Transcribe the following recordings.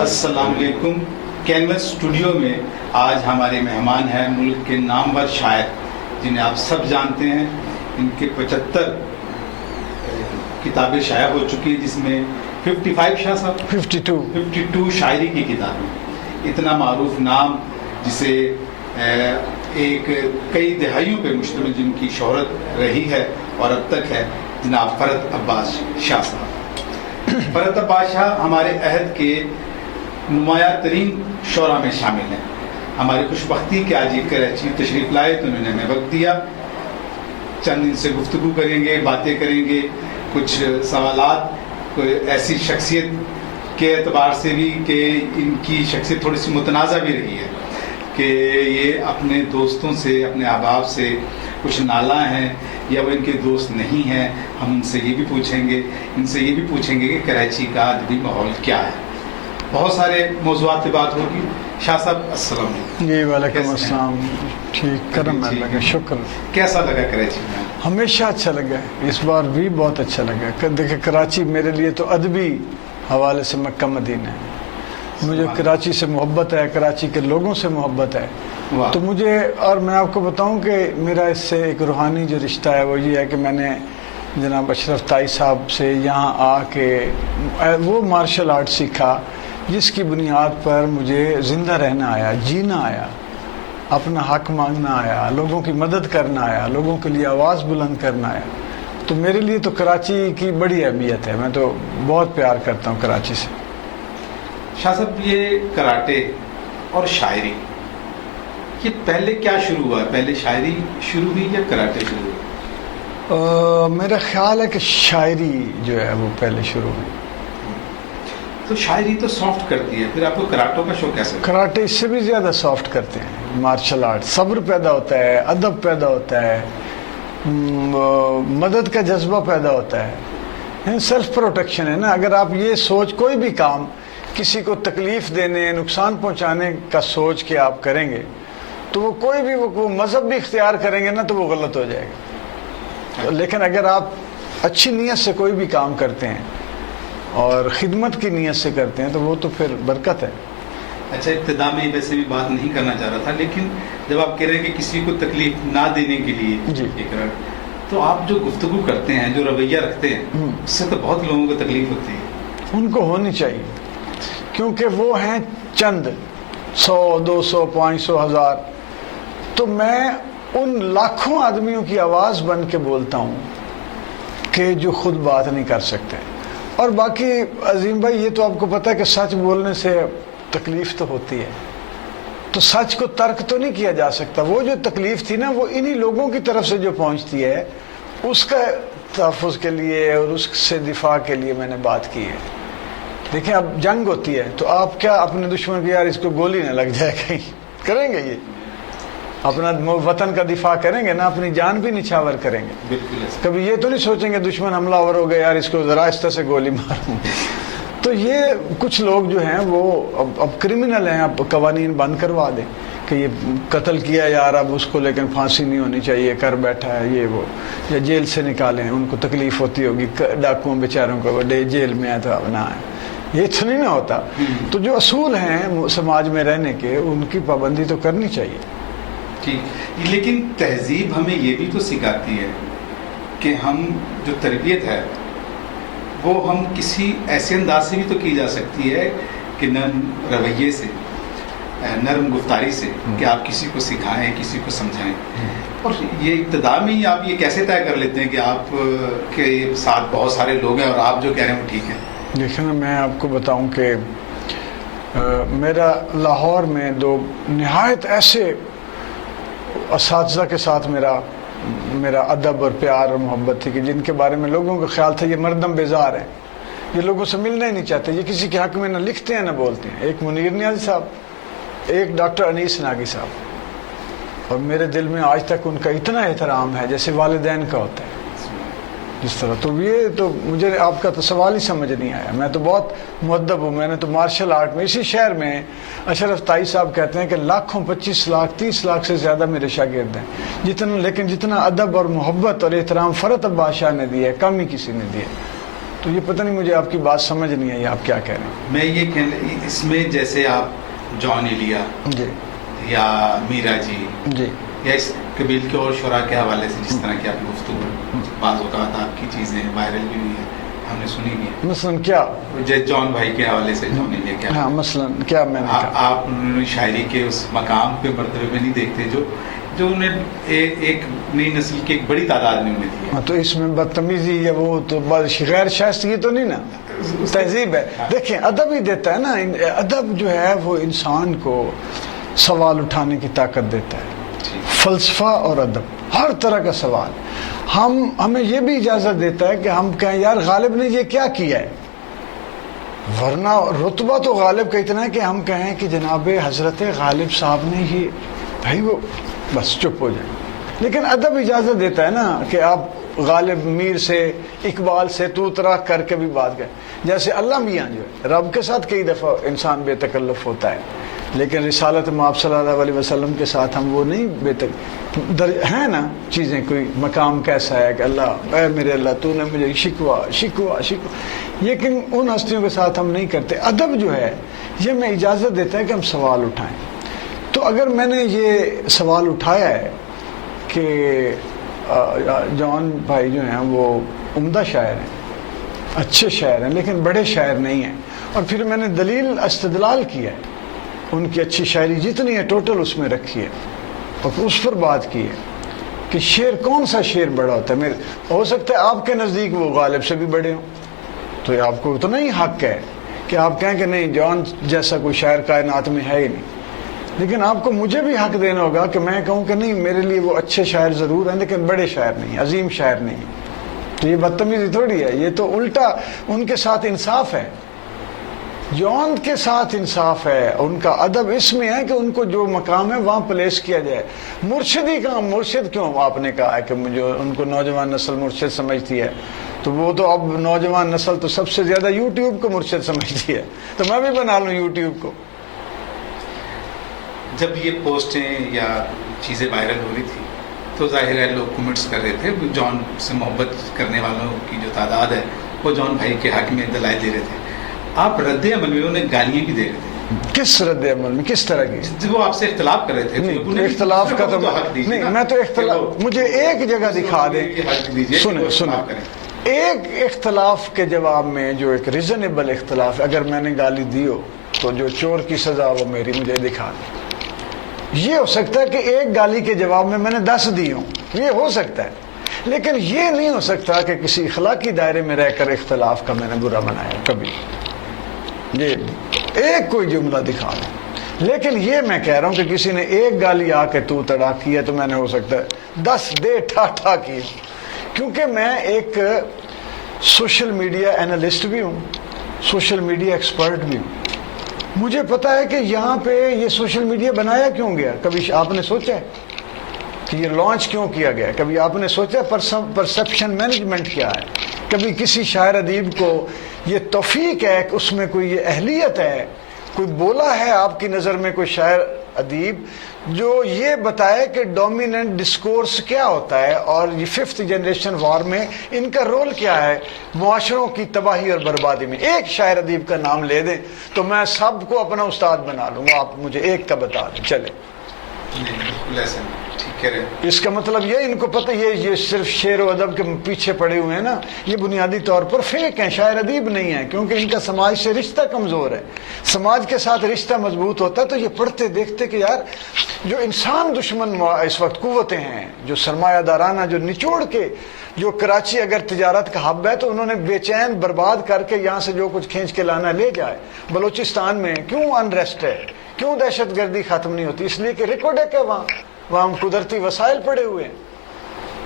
السلام علیکم. Canvas studio میں آج ہمارے مہمان ہیں ملک کے نامور شاعر جنہیں آپ سب جانتے ہیں. ان کے 75 کتابیں شائع ہو چکی ہیں، جس میں 55 شاہ صاحب 52 شاعری کی کتابیں. اتنا معروف نام جسے ایک کئی دہائیوں پہ مشتمل جن کی شہرت رہی ہے اور اب تک ہے، جناب فرحت عباس شاہ صاحب. فرحت عباس شاہ ہمارے عہد کے نمایاں ترین شعراء میں شامل ہیں. ہماری خوش بختی کہ آج یہ کراچی تشریف لائے تو انہوں نے ہمیں وقت دیا. چند ان سے گفتگو کریں گے، باتیں کریں گے، کچھ سوالات کوئی ایسی شخصیت کے اعتبار سے بھی کہ ان کی شخصیت تھوڑی سی متنازع بھی رہی ہے کہ یہ اپنے دوستوں سے، اپنے احباب سے کچھ نالاں ہیں یا وہ ان کے دوست نہیں ہیں. ہم ان سے یہ بھی پوچھیں گے، ان سے یہ بھی پوچھیں گے کہ کراچی کا ادبی ماحول کیا ہے. بہت سارے موضوعات پہ بات ہوگی. شاہ صاحب السلام علیکم. جی وعلیکم السلام. ٹھیک، کرم لگا، شکر. کیسا لگا کراچی میں؟ ہمیشہ اچھا لگا ہے، اس بار بھی بہت اچھا لگا. دیکھیں کراچی میرے لیے تو ادبی حوالے سے مکہ مدینہ ہے. مجھے کراچی سے محبت ہے، کراچی کے لوگوں سے محبت ہے. تو مجھے، اور میں آپ کو بتاؤں کہ میرا اس سے ایک روحانی جو رشتہ ہے وہ یہ ہے کہ میں نے جناب اشرف تائی صاحب سے یہاں آ کے وہ مارشل آرٹ سیکھا جس کی بنیاد پر مجھے زندہ رہنا آیا، جینا آیا، اپنا حق مانگنا آیا، لوگوں کی مدد کرنا آیا، لوگوں کے لیے آواز بلند کرنا آیا. تو میرے لیے تو کراچی کی بڑی اہمیت ہے. میں تو بہت پیار کرتا ہوں کراچی سے. شاہ صاحب یہ کراٹے اور شاعری، یہ پہلے کیا شروع ہوا؟ پہلے شاعری شروع ہوئی یا کراٹے شروع ہوئی؟ میرا خیال ہے کہ شاعری جو ہے وہ پہلے شروع ہوئی. تو شاعری تو سافٹ کرتی ہے، پھر آپ کو کراٹوں کا شوق کیسے؟ کراٹے اس سے بھی زیادہ سافٹ کرتے ہیں. مارشل آرٹ صبر پیدا ہوتا ہے، ادب پیدا ہوتا ہے، مدد کا جذبہ پیدا ہوتا ہے، سیلف پروٹیکشن ہے نا. اگر آپ یہ سوچ کوئی بھی کام کسی کو تکلیف دینے، نقصان پہنچانے کا سوچ کے آپ کریں گے تو وہ کوئی بھی وہ مذہب بھی اختیار کریں گے نا تو وہ غلط ہو جائے گا. لیکن اگر آپ اچھی نیت سے کوئی بھی کام کرتے ہیں اور خدمت کی نیت سے کرتے ہیں تو وہ تو پھر برکت ہے. اچھا، ابتدا میں ویسے بھی بات نہیں کرنا چاہ رہا تھا، لیکن جب آپ کہہ رہے ہیں کہ کسی کو تکلیف نہ دینے کے لیے جی، تو آپ جو گفتگو کرتے ہیں، جو رویہ رکھتے ہیں، اس سے تو بہت لوگوں کو تکلیف ہوتی ہے. ان کو ہونی چاہیے، کیونکہ وہ ہیں چند 100 200 500 1000. تو میں ان لاکھوں آدمیوں کی آواز بن کے بولتا ہوں کہ جو خود بات نہیں کر سکتے. اور باقی عظیم بھائی یہ تو آپ کو پتہ ہے کہ سچ بولنے سے تکلیف تو ہوتی ہے، تو سچ کو ترک تو نہیں کیا جا سکتا. وہ جو تکلیف تھی نا وہ انہی لوگوں کی طرف سے جو پہنچتی ہے اس کا تحفظ کے لیے اور اس سے دفاع کے لیے میں نے بات کی ہے. دیکھیں اب جنگ ہوتی ہے تو آپ کیا اپنے دشمن کو یار اس کو گولی نہ لگ جائے کہیں کریں گے؟ یہ اپنا وطن کا دفاع کریں گے نا، اپنی جان بھی نچھاور کریں گے. کبھی یہ تو نہیں سوچیں گے دشمن حملہ آور ہو گیا یار اس کو ذرا آہستہ سے گولی ماروں. تو یہ کچھ لوگ جو ہیں وہ اب کرمنل ہیں، اب قوانین بند کروا دیں کہ یہ قتل کیا یار اب اس کو لیکن پھانسی نہیں ہونی چاہیے، کر بیٹھا ہے یہ وہ، یا جیل سے نکالیں. ان کو تکلیف ہوتی ہوگی ڈاکوؤں بیچاروں کو جیل میں ہے تو اب نہ ہے، یہ تو نہیں نہ ہوتا. تو جو اصول ہیں سماج میں رہنے کے ان کی پابندی تو کرنی چاہیے. ٹھیک، لیکن تہذیب ہمیں یہ بھی تو سکھاتی ہے کہ ہم جو تربیت ہے وہ ہم کسی ایسے انداز سے بھی تو کی جا سکتی ہے کہ نرم رویے سے، نرم گفتاری سے، کہ آپ کسی کو سکھائیں، کسی کو سمجھائیں. اور یہ ابتدا میں ہی آپ یہ کیسے طے کر لیتے ہیں کہ آپ کے ساتھ بہت سارے لوگ ہیں اور آپ جو کہہ رہے ہیں وہ ٹھیک ہے؟ دیکھیں نا، میں آپ کو بتاؤں کہ میرا لاہور میں 2 نہایت ایسے اساتذہ کے ساتھ میرا ادب اور پیار اور محبت تھی کہ جن کے بارے میں لوگوں کا خیال تھا یہ مردم بیزار ہیں، یہ لوگوں سے ملنا ہی نہیں چاہتے، یہ کسی کے حق میں نہ لکھتے ہیں نہ بولتے ہیں. ایک منیر نیازی صاحب، ایک ڈاکٹر انیس ناگی صاحب. اور میرے دل میں آج تک ان کا اتنا احترام ہے جیسے والدین کا ہوتا ہے جس طرح. تو یہ تو مجھے آپ کا تو سوال ہی سمجھ نہیں آیا. میں تو بہت مؤدب ہوں. میں نے تو مارشل آرٹ میں اسی شہر میں اشرف تائی صاحب کہتے ہیں کہ لاکھوں 25 لاکھ 30 لاکھ سے زیادہ میرے شاگرد ہیں، لیکن جتنا ادب اور محبت اور احترام فرحت عباس شاہ نے دیا ہے کم ہی کسی نے دیا. تو یہ پتہ نہیں مجھے آپ کی بات سمجھ نہیں آئی، آپ کیا کہہ رہے ہیں؟ میں یہ اس میں جیسے آپ جان ایلیا جی یا میرا جی جی یا اس قبیل کے اور شعراء کے حوالے سے جس طرح کی آپ کی گفتگو، بعض اوقات آپ کی چیزیں وائرل بھی ہوئی ہیں، ہم نے سنی بھی ہے، مثلاً کیا؟ جان بھائی کے حوالے سے، جان ایلیا کے ہاں مثلاً کیا میں نے کہا؟ آپ شاعری کے اس مقام پہ مرتبے میں نہیں دیکھتے جو انہیں ایک نئی نسل کی ایک بڑی تعداد نے انہیں دی ہے. تو اس میں بدتمیزی یا وہ تو غیر شائستگی تو نہیں نا، تہذیب ہے. دیکھیں ادب ہی دیتا ہے نا، ادب جو ہے وہ انسان کو سوال اٹھانے کی طاقت دیتا ہے. فلسفہ اور ادب ہر طرح کا سوال ہمیں یہ بھی اجازت دیتا ہے کہ ہم کہیں یار غالب نے یہ کیا کیا ہے، ورنہ رتبہ تو غالب کا اتنا ہے کہ ہم کہیں کہ جناب حضرت غالب صاحب نے ہی، بھائی وہ بس چپ ہو جائیں. لیکن ادب اجازت دیتا ہے نا کہ آپ غالب میر سے اقبال سے تو ترا کر کے بھی بات کریں. جیسے اللہ میاں جو ہے رب کے ساتھ کئی دفعہ انسان بے تکلف ہوتا ہے، لیکن رسالت مآب صلی اللہ علیہ وسلم کے ساتھ ہم وہ نہیں ہیں نا چیزیں. کوئی مقام کیسا ہے کہ اللہ اے میرے اللہ تو نے مجھے شکوہ لیکن ان ہستیوں کے ساتھ ہم نہیں کرتے. ادب جو ہے یہ میں اجازت دیتا ہے کہ ہم سوال اٹھائیں. تو اگر میں نے یہ سوال اٹھایا ہے کہ جان بھائی جو ہیں وہ عمدہ شاعر ہیں، اچھے شاعر ہیں، لیکن بڑے شاعر نہیں ہیں، اور پھر میں نے دلیل استدلال کیا ہے، ان کی اچھی شاعری جتنی ہے ٹوٹل اس میں رکھی ہے اور اس پر بات کی ہے کہ شعر کون سا شعر بڑا ہوتا ہے. ہو سکتا ہے آپ کے نزدیک وہ غالب سے بھی بڑے ہوں، تو آپ کو اتنا ہی حق ہے کہ آپ کہیں کہ نہیں جان جیسا کوئی شاعر کائنات میں ہے ہی نہیں. لیکن آپ کو مجھے بھی حق دینا ہوگا کہ میں کہوں کہ نہیں میرے لیے وہ اچھے شاعر ضرور ہیں لیکن بڑے شاعر نہیں، عظیم شاعر نہیں. تو یہ بدتمیزی تھوڑی ہے، یہ تو الٹا ان کے ساتھ انصاف ہے، جان کے ساتھ انصاف ہے. ان کا ادب اس میں ہے کہ ان کو جو مقام ہے وہاں پلیس کیا جائے. مرشدی کا مرشد کیوں آپ نے کہا ہے کہ مجھے ان کو نوجوان نسل مرشد سمجھتی ہے، تو وہ تو اب نوجوان نسل تو سب سے زیادہ یوٹیوب کو مرشد سمجھتی ہے، تو میں بھی بنا لوں یوٹیوب کو. جب یہ پوسٹیں یا چیزیں وائرل ہو رہی تھی تو ظاہر ہے لوگ کمنٹس کر رہے تھے، جان سے محبت کرنے والوں کی جو تعداد ہے وہ جان بھائی کے حق میں دلائل دے رہے تھے. آپ رد عمل میں انہیں گالیاں بھی دے رہے تھے. کس رد عمل میں، کس طرح کی؟ وہ آپ سے اختلاف کر رہے تھے. نہیں اختلاف کا تو نہیں، میں تو اختلاف مجھے ایک جگہ دکھا دیں. سنیں ایک اختلاف کے جواب میں جو ایک ریزنیبل اختلاف، اگر میں نے گالی دی ہو تو جو چور کی سزا وہ میری مجھے دکھا دیں. یہ ہو سکتا ہے کہ ایک گالی کے جواب میں نے 10 دی ہوں، یہ ہو سکتا ہے، لیکن یہ نہیں ہو سکتا کہ کسی اخلاقی دائرے میں رہ کر اختلاف کا میں نے برا بنایا کبھی. یہ ایک کوئی جملہ دکھا دیں. لیکن یہ میں کہہ رہا ہوں کہ کسی نے ایک گالی آ کے تو تڑا کیا تو میں نے ہو سکتا ہے 10 دے ٹھا کی، کیونکہ میں ایک سوشل میڈیا اینالسٹ بھی ہوں، سوشل میڈیا ایکسپرٹ بھی ہوں. مجھے پتا ہے کہ یہاں پہ یہ سوشل میڈیا بنایا کیوں گیا. کبھی آپ نے سوچا ہے کہ یہ لانچ کیوں کیا گیا؟ کبھی آپ نے سوچا پرسپشن مینجمنٹ کیا ہے؟ کبھی کسی شاعر ادیب کو یہ توفیق ہے کہ اس میں کوئی یہ اہلیت ہے، کوئی بولا ہے آپ کی نظر میں کوئی شاعر ادیب جو یہ بتائے کہ ڈومیننٹ ڈسکورس کیا ہوتا ہے اور یہ 5th جنریشن وار میں ان کا رول کیا ہے معاشروں کی تباہی اور بربادی میں. ایک شاعر ادیب کا نام لے دیں تو میں سب کو اپنا استاد بنا لوں گا. آپ مجھے ایک کا بتا دیں. چلے اس کا مطلب یہ ان کو پتہ یہ صرف شعر و ادب کے پیچھے پڑے ہوئے ہیں نا، یہ بنیادی طور پر فیک ہیں، شاعر ادیب نہیں ہیں، کیونکہ ان کا سماج سے رشتہ کمزور ہے. سماج کے ساتھ رشتہ مضبوط ہوتا ہے تو یہ پڑھتے دیکھتے کہ یار جو انسان دشمن اس وقت قوتیں ہیں، جو سرمایہ دارانہ جو نچوڑ کے، جو کراچی اگر تجارت کا ہب ہے تو انہوں نے بے چین برباد کر کے یہاں سے جو کچھ کھینچ کے لانا لے جائے. بلوچستان میں کیوں انریسٹ ہے، کیوں دہشت گردی ختم نہیں ہوتی؟ اس لیے کہ ریکارڈ ہے کہ وہاں قدرتی وسائل پڑے ہوئے ہیں.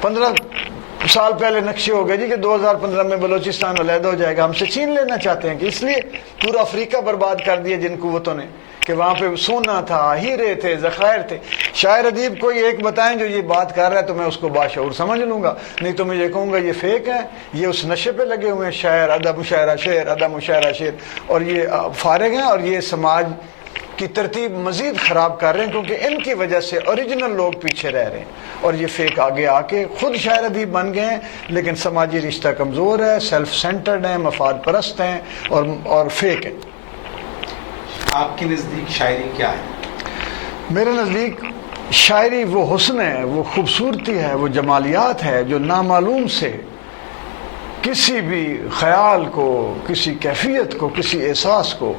15 سال پہلے نقشے ہو گئے جی کہ 2015 میں بلوچستان علیحدہ ہو جائے گا. ہم سے چھین لینا چاہتے ہیں کہ اس لیے پورا افریقہ برباد کر دیا جن قوتوں نے کہ وہاں پہ سونا تھا، ہیرے تھے، ذخائر تھے. شاعر ادیب کوئی ایک بتائیں جو یہ بات کر رہا ہے تو میں اس کو باشعور سمجھ لوں گا، نہیں تو میں یہ کہوں گا یہ فیک ہے، یہ اس نشے پہ لگے ہوئے ہیں، شاعر ادب مشاعرہ شعر، ادب مشاعرہ شعر، اور یہ فارغ ہیں اور یہ سماج کی ترتیب مزید خراب کر رہے ہیں، کیونکہ ان کی وجہ سے اوریجنل لوگ پیچھے رہ رہے ہیں اور یہ فیک آگے آ کے خود شاعر ادیب بن گئے ہیں، لیکن سماجی رشتہ کمزور ہے، سیلف سینٹرڈ ہیں، مفاد پرست ہیں اور فیک ہیں۔ آپ کے نزدیک شاعری کیا ہے؟ میرے نزدیک شاعری وہ حسن ہے، وہ خوبصورتی ہے، وہ جمالیات ہے جو نامعلوم سے کسی بھی خیال کو، کسی کیفیت کو، کسی احساس کو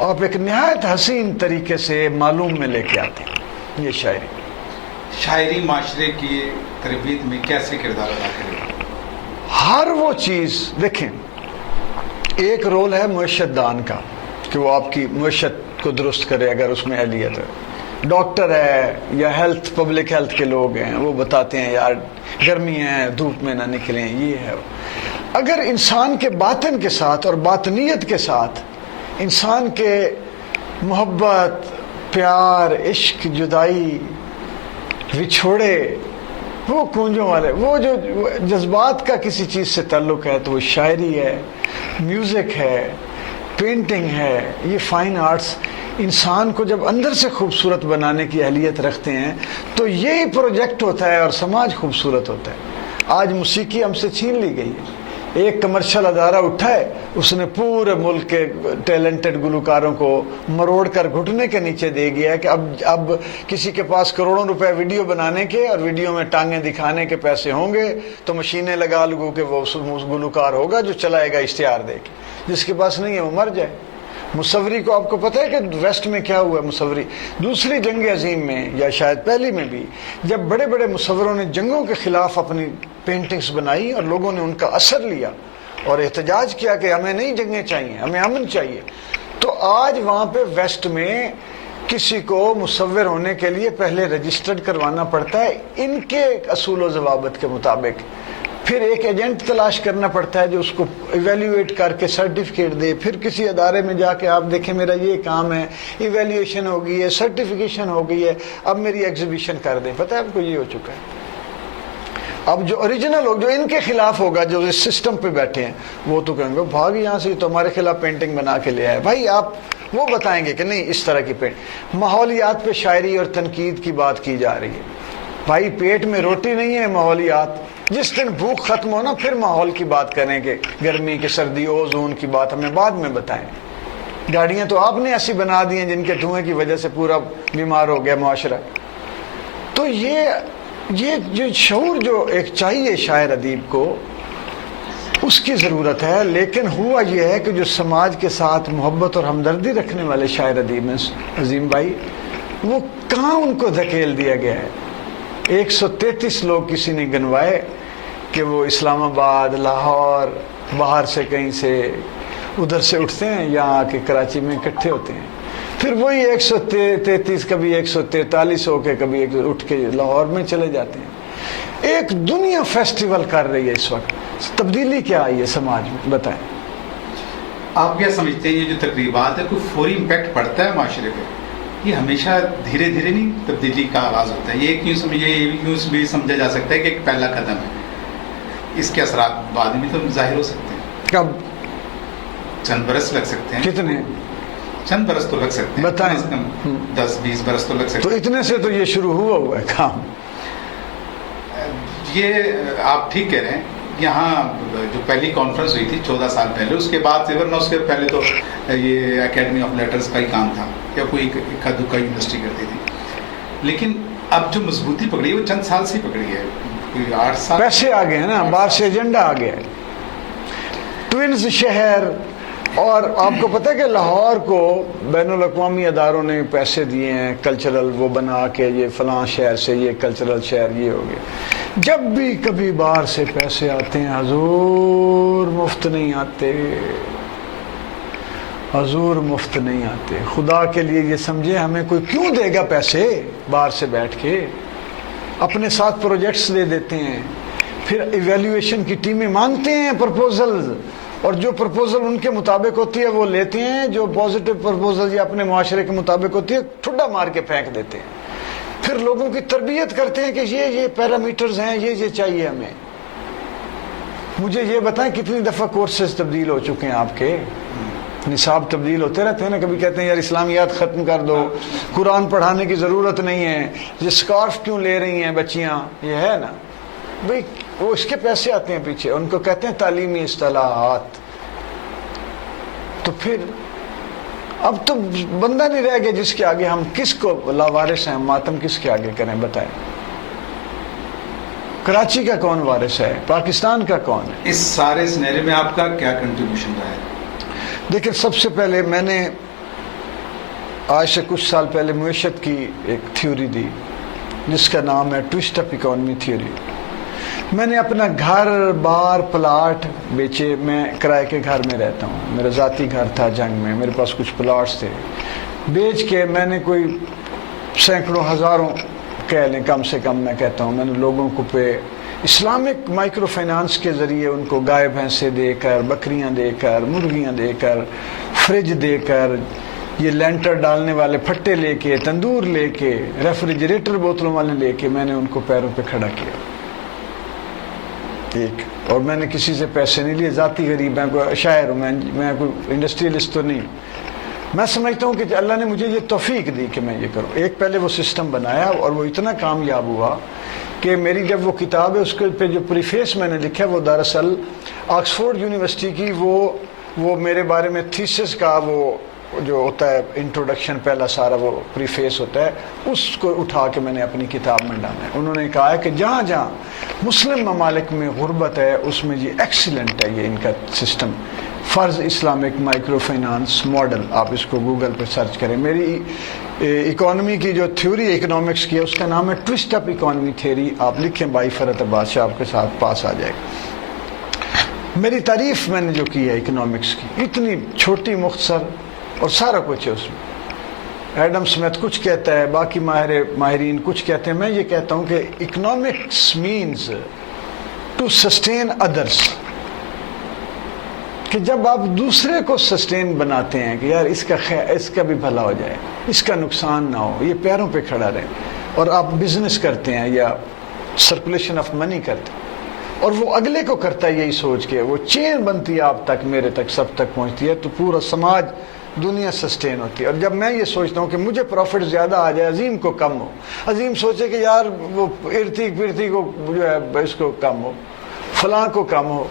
آپ ایک نہایت حسین طریقے سے معلوم میں لے کے آتے ہیں۔ یہ شاعری معاشرے کی تربیت میں کیسے کردار ادا کرے گا؟ ہر وہ چیز دیکھیں، ایک رول ہے معیشت دان کا کہ وہ آپ کی معیشت کو درست کرے اگر اس میں اہلیت ہے۔ ڈاکٹر ہے یا پبلک ہیلتھ کے لوگ ہیں، وہ بتاتے ہیں یار گرمی ہے، دھوپ میں نہ نکلیں، یہ ہے۔ اگر انسان کے باطن کے ساتھ اور باطنیت کے ساتھ انسان کے محبت، پیار، عشق، جدائی، وچھوڑے، وہ کونجوں والے، وہ جو جذبات کا کسی چیز سے تعلق ہے، تو وہ شاعری ہے، میوزک ہے، پینٹنگ ہے، یہ فائن آرٹس انسان کو جب اندر سے خوبصورت بنانے کی اہلیت رکھتے ہیں تو یہی پروجیکٹ ہوتا ہے اور سماج خوبصورت ہوتا ہے۔ آج موسیقی ہم سے چھین لی گئی ہے۔ ایک کمرشل ادارہ اٹھا ہے، اس نے پورے ملک کے ٹیلنٹڈ گلوکاروں کو مروڑ کر گھٹنے کے نیچے دے گیا ہے کہ اب کسی کے پاس کروڑوں روپے ویڈیو بنانے کے اور ویڈیو میں ٹانگیں دکھانے کے پیسے ہوں گے تو مشینیں لگا لگو کہ وہ گلوکار ہوگا جو چلائے گا اشتہار دے کے، جس کے پاس نہیں ہے وہ مر جائے۔ مصوری کو آپ کو پتہ ہے کہ ویسٹ میں کیا ہوا؟ مصوری دوسری جنگ عظیم میں یا شاید پہلی میں بھی، جب بڑے بڑے مصوروں نے جنگوں کے خلاف اپنی پینٹنگز بنائی اور لوگوں نے ان کا اثر لیا اور احتجاج کیا کہ ہمیں نہیں جنگیں چاہیے، ہمیں امن چاہیے، تو آج وہاں پہ ویسٹ میں کسی کو مصور ہونے کے لیے پہلے رجسٹرڈ کروانا پڑتا ہے ان کے اصول و ضوابط کے مطابق، پھر ایک ایجنٹ تلاش کرنا پڑتا ہے جو اس کو ایویلیویٹ کر کے سرٹیفکیٹ دے، پھر کسی ادارے میں جا کے آپ دیکھیں میرا یہ کام ہے، ایویلیویشن ہو گئی ہے، سرٹیفکیشن ہو گئی ہے، اب میری ایگزیبیشن کر دیں۔ پتہ ہے آپ کو یہ ہو چکا ہے۔ اب جو اوریجنل لوگ جو ان کے خلاف ہوگا، جو اس سسٹم پہ بیٹھے ہیں، وہ تو کہیں گے بھاگ یہاں سے، تو ہمارے خلاف پینٹنگ بنا کے لے آئے۔ بھائی آپ وہ بتائیں گے کہ نہیں اس طرح کی پینٹ۔ ماحولیات پہ شاعری اور تنقید کی بات کی جا رہی ہے۔ بھائی پیٹ میں روٹی نہیں ہے، ماحولیات جس دن بھوک ختم ہونا پھر ماحول کی بات کریں کہ گرمی کی، سردی، اوزون کی بات ہمیں بعد میں بتائیں۔ گاڑیاں تو آپ نے ایسی بنا دی ہیں جن کے دھوئیں کی وجہ سے پورا بیمار ہو گیا معاشرہ۔ تو یہ جو شعور جو ایک چاہیے شاعر ادیب کو، اس کی ضرورت ہے۔ لیکن ہوا یہ ہے کہ جو سماج کے ساتھ محبت اور ہمدردی رکھنے والے شاعر ادیب ہیں عظیم بھائی، وہ کہاں ان کو دھکیل دیا گیا ہے۔ 133 لوگ کسی نے گنوائے کہ وہ اسلام آباد، لاہور، باہر سے کہیں سے ادھر سے اٹھتے ہیں، یہاں آ کے کراچی میں اکٹھے ہوتے ہیں، پھر وہی 133 کبھی 143 ہو کے کبھی اٹھ کے لاہور میں چلے جاتے ہیں۔ ایک دنیا فیسٹیول کر رہی ہے اس وقت۔ تبدیلی کیا آئی ہے سماج میں، بتائیں۔ آپ کیا سمجھتے ہیں یہ جو تقریبات ہے کوئی فوری امپیکٹ پڑتا ہے معاشرے پہ؟ یہ ہمیشہ دھیرے دھیرے نہیں تبدیلی کا آغاز ہوتا ہے؟ یہ یوں بھی سمجھا جا سکتا ہے کہ ایک پہلا قدم ہے، اس کے اثرات بعد میں تو ظاہر ہو سکتے ہیں۔ کب؟ چند برس لگ سکتے ہیں۔ کتنے؟ چند برس تو لگ سکتے ہیں، بتائیں۔ 10-20 برس تو لگ سکتے ہیں۔ تو اتنے سے تو یہ شروع ہوا ہے کام۔ یہ آپ ٹھیک کہہ رہے ہیں۔ یہاں جو پہلی کانفرنس ہوئی تھی 14 سال پہلے، اس کے بعد سے ورنہ اس کے پہلے تو یہ اکیڈمی آف لیٹرز کا ہی کام تھا یا کوئی اکا دکا یونیورسٹی کرتی تھی، لیکن اب جو مضبوطی پکڑی ہے وہ چند سال سے پکڑی ہے، کوئی 8 سال۔ پیسے آ گئے ہیں نا، باہر سے ایجنڈا آ گیا ہے، ٹوئنز شہر۔ اور آپ کو پتہ ہے کہ لاہور کو بین الاقوامی اداروں نے پیسے دیے ہیں کلچرل وہ بنا کے، یہ فلاں شہر سے یہ کلچرل شہر یہ ہو گیا۔ جب بھی کبھی باہر سے پیسے آتے ہیں حضور مفت نہیں آتے، حضور مفت نہیں آتے۔ خدا کے لیے یہ سمجھے ہمیں کوئی کیوں دے گا پیسے باہر سے بیٹھ کے؟ اپنے ساتھ پروجیکٹس دے دیتے ہیں، پھر ایویلیویشن کی ٹیمیں مانگتے ہیں پرپوزلز، اور جو پرپوزل ان کے مطابق ہوتی ہے وہ لیتے ہیں، جو پازیٹیو پرپوزل یا اپنے معاشرے کے مطابق ہوتی ہے ٹھڈا مار کے پھینک دیتے ہیں۔ پھر لوگوں کی تربیت کرتے ہیں کہ یہ پیرامیٹرز ہیں، یہ چاہیے ہمیں۔ مجھے یہ بتائیں کتنی دفعہ کورسز تبدیل ہو چکے ہیں آپ کے؟ نصاب تبدیل ہوتے رہتے ہیں نا، کبھی کہتے ہیں یار اسلامیات ختم کر دو، قرآن پڑھانے کی ضرورت نہیں ہے، یہ اسکارف کیوں لے رہی ہیں بچیاں، یہ ہے نا بھئی، وہ اس کے پیسے آتے ہیں پیچھے، ان کو کہتے ہیں تعلیمی اصطلاحات. تو پھر اب تو بندہ نہیں رہ گیا جس کے آگے ہم کس کو لاوارث ہیں، ماتم کس کے آگے کریں بتائیں. کراچی کا کون وارث ہے، پاکستان کا کون ہے؟ اس سارے سنیرے میں آپ کا کیا کنٹریبیوشن رہا ہے؟ دیکھیں، سب سے پہلے میں نے آج سے کچھ سال پہلے معیشت کی ایک تھیوری دی جس کا نام ہے ٹوسٹ اپ اکانومی تھیوری. میں نے اپنا گھر بار پلاٹ بیچے، میں کرائے کے گھر میں رہتا ہوں، میرا ذاتی گھر تھا جنگ میں، میرے پاس کچھ پلاٹس تھے، بیچ کے میں نے کوئی سینکڑوں ہزاروں کہہ لیں، کم سے کم میں کہتا ہوں، میں نے لوگوں کو پہ اسلامک مائکرو فائنانس کے ذریعے ان کو گائے بھینسیں دے کر، بکریاں دے کر، مرغیاں دے کر، فریج دے کر، یہ لینٹر ڈالنے والے پھٹے لے کے، تندور لے کے، ریفریجریٹر بوتلوں والے لے کے، میں نے ان کو پیروں پہ کھڑا کیا. ایک اور میں نے کسی سے پیسے نہیں لیے، ذاتی غریب میں کوئی شاعر ہوں، میں کوئی انڈسٹریلسٹ تو نہیں. میں سمجھتا ہوں کہ اللہ نے مجھے یہ توفیق دی کہ میں یہ کروں. ایک پہلے وہ سسٹم بنایا اور وہ اتنا کامیاب ہوا کہ میری جب وہ کتاب ہے اس کے پہ جو پریفیس میں نے لکھا وہ دراصل آکسفورڈ یونیورسٹی کی وہ میرے بارے میں تھیسس کا وہ جو ہوتا ہے انٹروڈکشن، پہلا سارا وہ پریفیس ہوتا ہے، اس کو اٹھا کے میں نے اپنی کتاب میں ڈالا ہے. انہوں نے کہا ہے کہ جہاں جہاں مسلم ممالک میں غربت ہے اس میں یہ ایکسیلنٹ ہے یہ ان کا سسٹم، فرض اسلامک مائکرو فائنانس ماڈل. آپ اس کو گوگل پہ سرچ کریں. میری اکانومی کی جو تھیوری اکنامکس کی ہے اس کا نام ہے ٹوسٹ اپ اکانومی تھیوری. آپ لکھیں بائی فرحت عباس شاہ، آپ کے ساتھ پاس آ جائے گا. میری تعریف میں نے جو کی ہے اکنامکس کی، اتنی چھوٹی مختصر اور سارا کچھ ہے اس میں. ایڈم سمتھ کچھ کہتا ہے، باقی ماہرین کچھ کہتے ہیں. میں یہ کہتا ہوں کہ اکنامکس مینز ٹو سسٹین ادرس، کہ جب آپ دوسرے کو سسٹین بناتے ہیں کہ یار اس کا بھی بھلا ہو جائے، اس کا نقصان نہ ہو، یہ پیروں پہ کھڑا رہے، اور آپ بزنس کرتے ہیں یا سرکولیشن آف منی کرتے ہیں اور وہ اگلے کو کرتا ہے یہی سوچ کے، وہ چین بنتی ہے آپ تک، میرے تک، سب تک پہنچتی ہے، تو پورا سماج دنیا سسٹین ہوتی ہے. اور جب میں یہ سوچتا ہوں کہ مجھے پروفٹ زیادہ آ جائے، عظیم کو کم ہو، عظیم سوچے کہ یار وہ ارتھی پرتھی کو جو ہے اس کو کم ہو، فلاں کو کم ہو،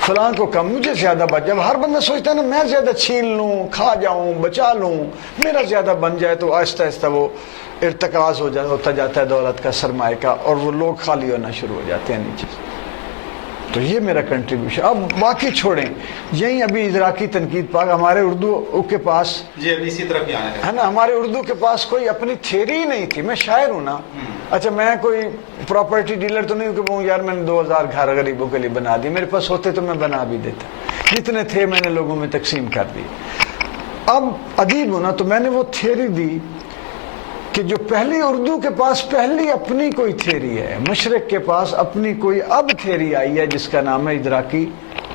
فلاں کو کم، مجھے زیادہ بچ جائے. ہر بندہ سوچتا ہے نا میں زیادہ چھین لوں، کھا جاؤں، بچا لوں، میرا زیادہ بن جائے، تو آہستہ آہستہ وہ ارتکاز ہوتا جاتا ہے دولت کا، سرمایہ کا، اور وہ لوگ خالی ہونا شروع ہو جاتے ہیں نیچے. تو یہ میرا کنٹریبیوشن. اب باقی چھوڑیں، یہی ابھی ادراکی تنقید پاک ہمارے اردو کے پاس جی ابھی اسی طرف آنا ہے نا، ہمارے اردو کے پاس کوئی اپنی تھیوری ہی نہیں تھی. میں شاعر ہوں نا، اچھا میں کوئی پراپرٹی ڈیلر تو نہیں ہوں کہ یار میں نے 2000 گھر غریبوں کے لیے بنا دی، میرے پاس ہوتے تو میں بنا بھی دیتا، جتنے تھے میں نے لوگوں میں تقسیم کر دی. اب ادیب ہوں نا، تو میں نے وہ تھیوری دی کہ جو پہلی اردو کے پاس پہلی اپنی کوئی تھیوری ہے، مشرق کے پاس اپنی کوئی اب تھیوری آئی ہے جس کا نام ہے ادراکی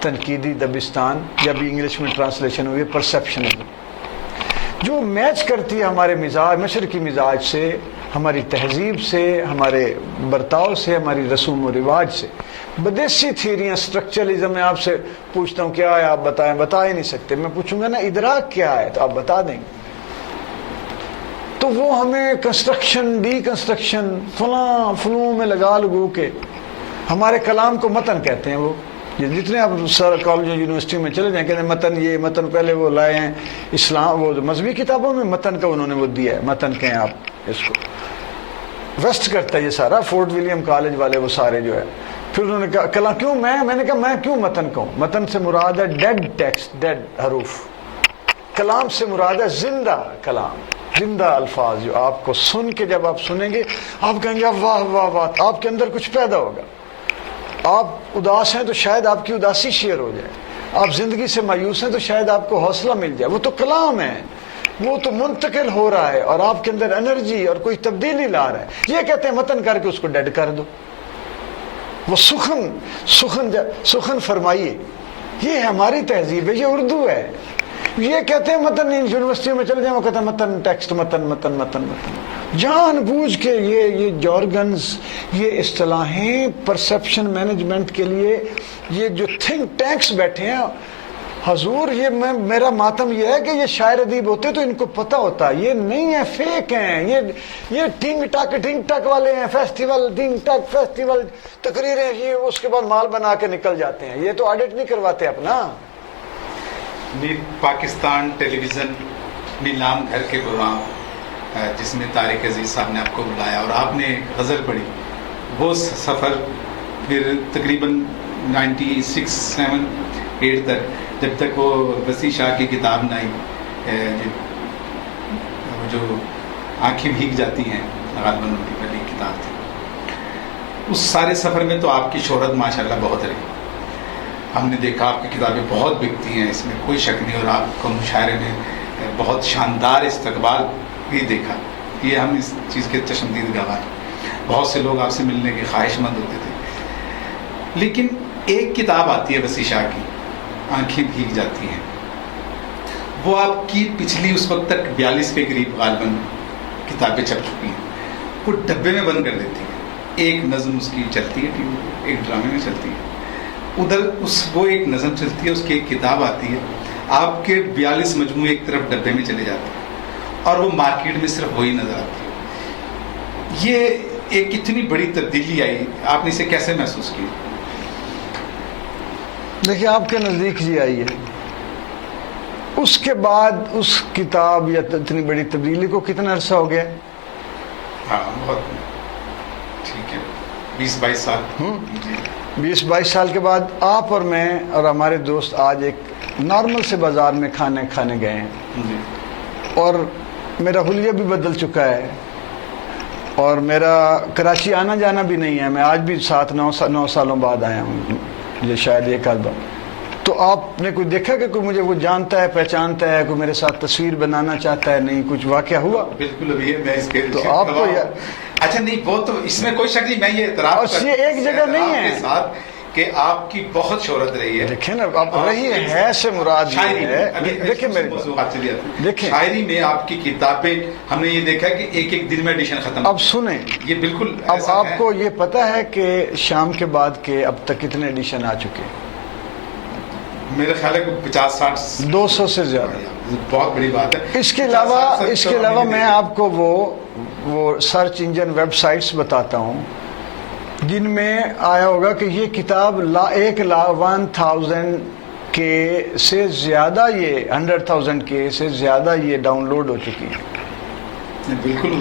تنقیدی دبستان، جب انگلش میں ٹرانسلیشن ہوئی ہے پرسیپشنزم، جو میچ کرتی ہے ہمارے مزاج، مشرقی مزاج سے، ہماری تہذیب سے، ہمارے برتاؤ سے، ہماری رسوم و رواج سے. بدیسی تھیوریاں، اسٹرکچرلزم میں آپ سے پوچھتا ہوں کیا ہے آپ بتائیں، بتا ہی نہیں سکتے. میں پوچھوں گا نا ادراک کیا ہے تو آپ بتا دیں گے. تو وہ ہمیں کنسٹرکشن، ڈی کنسٹرکشن، فلوں میں لگا لگو کے ہمارے کلام کو متن کہتے ہیں. وہ جتنے آپ سر کالج یونیورسٹی میں چلے جائیں کہتے ہیں متن، یہ متن پہلے وہ لائے ہیں اسلام، وہ مذہبی کتابوں میں متن کا انہوں نے وہ دیا ہے، متن کہیں آپ اس کو. ویسٹ کرتا ہے یہ سارا، فورٹ ولیم کالج والے وہ سارے جو ہے. پھر انہوں نے کہا کلام کیوں، میں نے کہا میں کیوں متن کہوں؟ متن سے مراد ہے ڈیڈ ٹیکسٹ، ڈیڈ حروف. کلام سے مراد ہے زندہ کلام، زندہ الفاظ جو آپ کو سن کے جب آپ سنیں گے آپ کہیں گے واہ واہ واہ، آپ کے اندر کچھ پیدا ہوگا. آپ اداس ہیں تو شاید آپ کی اداسی شیئر ہو جائے، آپ زندگی سے مایوس ہیں تو شاید آپ کو حوصلہ مل جائے. وہ تو کلام ہے، وہ تو منتقل ہو رہا ہے اور آپ کے اندر انرجی اور کوئی تبدیلی لا رہا ہے. یہ کہتے ہیں متن کر کے اس کو ڈیڈ کر دو. وہ سخن فرمائیے، یہ ہماری تہذیب ہے، یہ اردو ہے. یہ کہتے ہیں متن، یونیورسٹیوں میں چلے جائیں وہ کہتے ہیں متن ٹیکسٹ، متن. جان بوجھ کے یہ جارگنز، یہ اصطلاحیں پرسیپشن مینجمنٹ کے لیے، یہ جو تھنک ٹینکس بیٹھے ہیں حضور یہ میرا ماتم یہ ہے کہ یہ شاعر ادیب ہوتے تو ان کو پتہ ہوتا، یہ نہیں ہے، فیک ہیں، یہ ٹنگ ٹک والے ہیں، فیسٹیول ٹنگ ٹک فیسٹیول تقریریں، یہ اس کے بعد مال بنا کے نکل جاتے ہیں، یہ تو آڈٹ نہیں کرواتے اپنا. پاکستان ٹیلی ویژن نیلام گھر کے پروگرام جس میں طارق عزیز صاحب نے آپ کو بلایا اور آپ نے غزل پڑھی، وہ سفر پھر تقریباً 96-7-8 تک، جب تک وہ وسیع شاہ کی کتاب نہ آئی، جو آنکھیں بھیگ جاتی ہیں، غالباً ان کی پہلی کتاب تھی. اس سارے سفر میں تو آپ کی شہرت ماشاءاللہ بہت رہی. ہم نے دیکھا آپ کی کتابیں بہت بکتی ہیں، اس میں کوئی شک نہیں، اور آپ کو مشاعرے میں بہت شاندار استقبال بھی دیکھا. یہ ہم اس چیز کے چشمدید گواہ ہیں. بہت سے لوگ آپ سے ملنے کے خواہش مند ہوتے تھے. لیکن ایک کتاب آتی ہے وسیع شاہ کی، آنکھیں بھیگ جاتی ہیں، وہ آپ کی پچھلی اس وقت تک 42 کے قریب غالباً کتابیں چھپ چکی ہیں، وہ ڈبے میں بند کر دیتی ہیں. ایک نظم اس کی چلتی ہے ٹی وی پہ، ایک ڈرامے میں چلتی ہے، ادھر وہ ایک نظم چلتی ہے، اس کی ایک کتاب آتی ہے، آپ کے 42 مجموعے ایک طرف ڈبے میں چلے جاتے ہیں اور وہ مارکیٹ میں صرف وہی نظر آتی ہے. یہ ایک اتنی بڑی تبدیلی آئی، آپ نے اسے کیسے محسوس کیا؟ دیکھیے آپ کے نزدیک جی آئی ہے، اس کے بعد اس کتاب یا اتنی بڑی تبدیلی کو کتنا عرصہ ہو گیا؟ ہاں بہت ٹھیک ہے، 20-22 سال. 20-22 سال کے بعد آپ اور میں اور ہمارے دوست آج ایک نارمل سے بازار میں کھانے گئے ہیں، اور میرا حلیہ بھی بدل چکا ہے، اور میرا کراچی آنا جانا بھی نہیں ہے. میں آج بھی 7-9 سالوں بعد آیا ہوں، یہ شاید ایک آدھ بار. تو آپ نے کوئی دیکھا کہ کوئی مجھے وہ جانتا ہے، پہچانتا ہے، کوئی میرے ساتھ تصویر بنانا چاہتا ہے؟ نہیں. کچھ واقعہ ہوا؟ بالکل ابھی ہے، میں اس کے تو آپ کو اچھا نہیں، وہ تو اس میں کوئی شک نہیں، میں یہ اعتراف اور یہ ایک جگہ نہیں ہے کے ساتھ کہ آپ کی بہت شہرت رہی ہے. دیکھیں نا، آپ رہی ہے سے مراد شاعری ہے. دیکھیں میرے دیکھیں شاعری میں آپ کی کتابیں ہم نے یہ دیکھا کہ ایک دن میں ایڈیشن ختم. اب سنیں، یہ بالکل اب آپ کو یہ پتا ہے کہ شام کے بعد کے اب تک کتنے ایڈیشن آ چکے؟ میرے خیال ہے 50-60 200 سے زیادہ. بہت بڑی بات ہے. اس کے علاوہ میں آپ کو وہ سرچ انجن ویب سائٹس بتاتا ہوں جن میں آیا ہوگا کہ یہ کتاب 1,01,000 کے سے زیادہ، یہ 100,000 کے سے زیادہ یہ ڈاؤن لوڈ ہو چکی ہے. بالکل.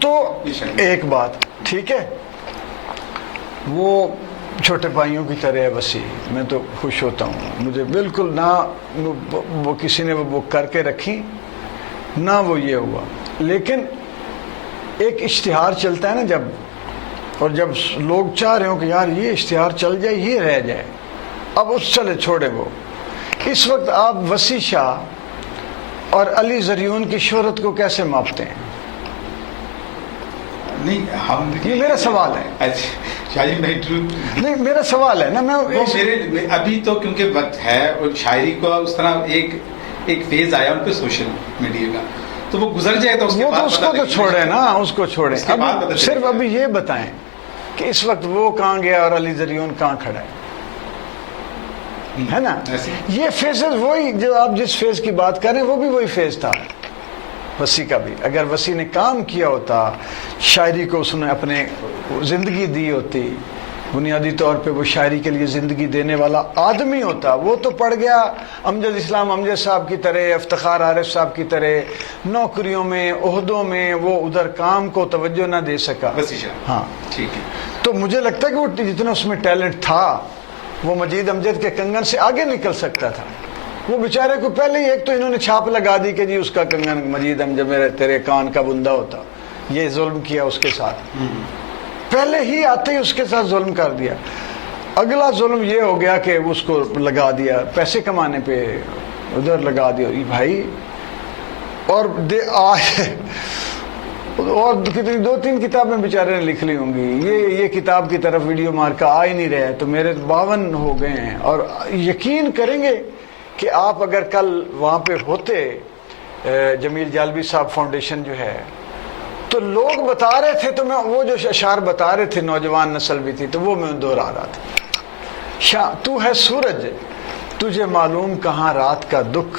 تو ایک بات ٹھیک ہے، وہ چھوٹے بھائیوں کی طرح ہے وسیع، میں تو خوش ہوتا ہوں. مجھے بالکل نہ وہ کسی نے وہ بک کر کے رکھی، نہ وہ یہ ہوا. لیکن ایک اشتہار چلتا ہے نا جب، اور جب لوگ چاہ رہے ہوں کہ یار یہ اشتہار چل جائے، یہ رہ جائے، اب اس چلے چھوڑے وہ. اس وقت آپ وسیع شاہ اور علی زریون کی شہرت کو کیسے ماپتے ہیں؟ نہیں، ہم یہ میرا سوال ہے. شاہ جی میں نہیں، میرا سوال ہے نا. میرے ابھی تو کیونکہ وقت ہے، اور شاعری کو اس طرح ایک فیز آیا ان پہ سوشل میڈیا کا، تو وہ گزر جائے تو اس کے بعد اس کو تو چھوڑے نا، اس کو چھوڑے. صرف ابھی یہ بتائیں کہ اس وقت وہ کہاں گیا اور علی زریون کہاں کھڑا ہے نا. یہ فیزز وہی جو آپ جس فیز کی بات کر رہے ہیں، وہ بھی وہی فیز تھا وسیع کا بھی. اگر وسیع نے کام کیا ہوتا، شاعری کو اس نے اپنے زندگی دی ہوتی، بنیادی طور پہ وہ شاعری کے لیے زندگی دینے والا آدمی ہوتا، وہ تو پڑ گیا امجد اسلام امجد صاحب کی طرح، افتخار عارف صاحب کی طرح نوکریوں میں، عہدوں میں، وہ ادھر کام کو توجہ نہ دے سکا. ہاں ٹھیک ہے. تو مجھے لگتا ہے کہ وہ جتنا اس میں ٹیلنٹ تھا، وہ مجید امجد کے کنگن سے آگے نکل سکتا تھا. وہ بیچارے کو پہلے ہی ایک تو انہوں نے چھاپ لگا دی کہ جی اس کا کنگن مجید امجد میرے تیرے کان کا بندہ ہوتا. یہ ظلم کیا اس کے ساتھ، پہلے ہی آتے ہی اس کے ساتھ ظلم کر دیا. اگلا ظلم یہ ہو گیا کہ اس کو لگا دیا پیسے کمانے پہ، ادھر لگا دیا بھائی. اور کتنی 2-3 کتابیں بیچارے نے لکھ لی ہوں گی. یہ کتاب کی طرف ویڈیو مار کا آ ہی نہیں رہے، تو میرے 52 ہو گئے ہیں. اور یقین کریں گے کہ آپ اگر کل وہاں پہ ہوتے، جمیل جالبی صاحب فاؤنڈیشن جو ہے، تو لوگ بتا رہے تھے، تو میں وہ جو اشعار بتا رہے تھے، نوجوان نسل بھی تھی، تو وہ میں دہرا رہا تھا. تو ہے سورج تجھے معلوم کہاں رات کا دکھ،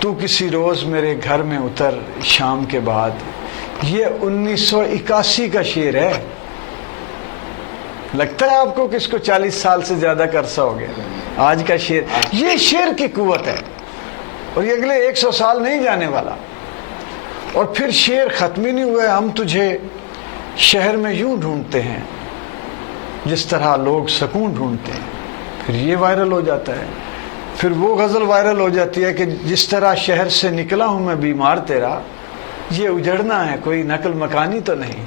تو کسی روز میرے گھر میں اتر شام کے بعد. یہ 1981 کا شعر ہے. لگتا ہے آپ کو کہ اس کو 40 سال سے زیادہ کا عرصہ ہو گیا. آج کا شعر، یہ شعر کی قوت ہے، اور یہ اگلے 100 سال نہیں جانے والا. اور پھر شعر ختم ہی نہیں ہوا ہے. ہم تجھے شہر میں یوں ڈھونڈتے ہیں جس طرح لوگ سکون ڈھونڈتے ہیں. پھر یہ وائرل ہو جاتا ہے. پھر وہ غزل وائرل ہو جاتی ہے کہ جس طرح شہر سے نکلا ہوں میں بیمار تیرا، یہ اجڑنا ہے کوئی نقل مکانی تو نہیں.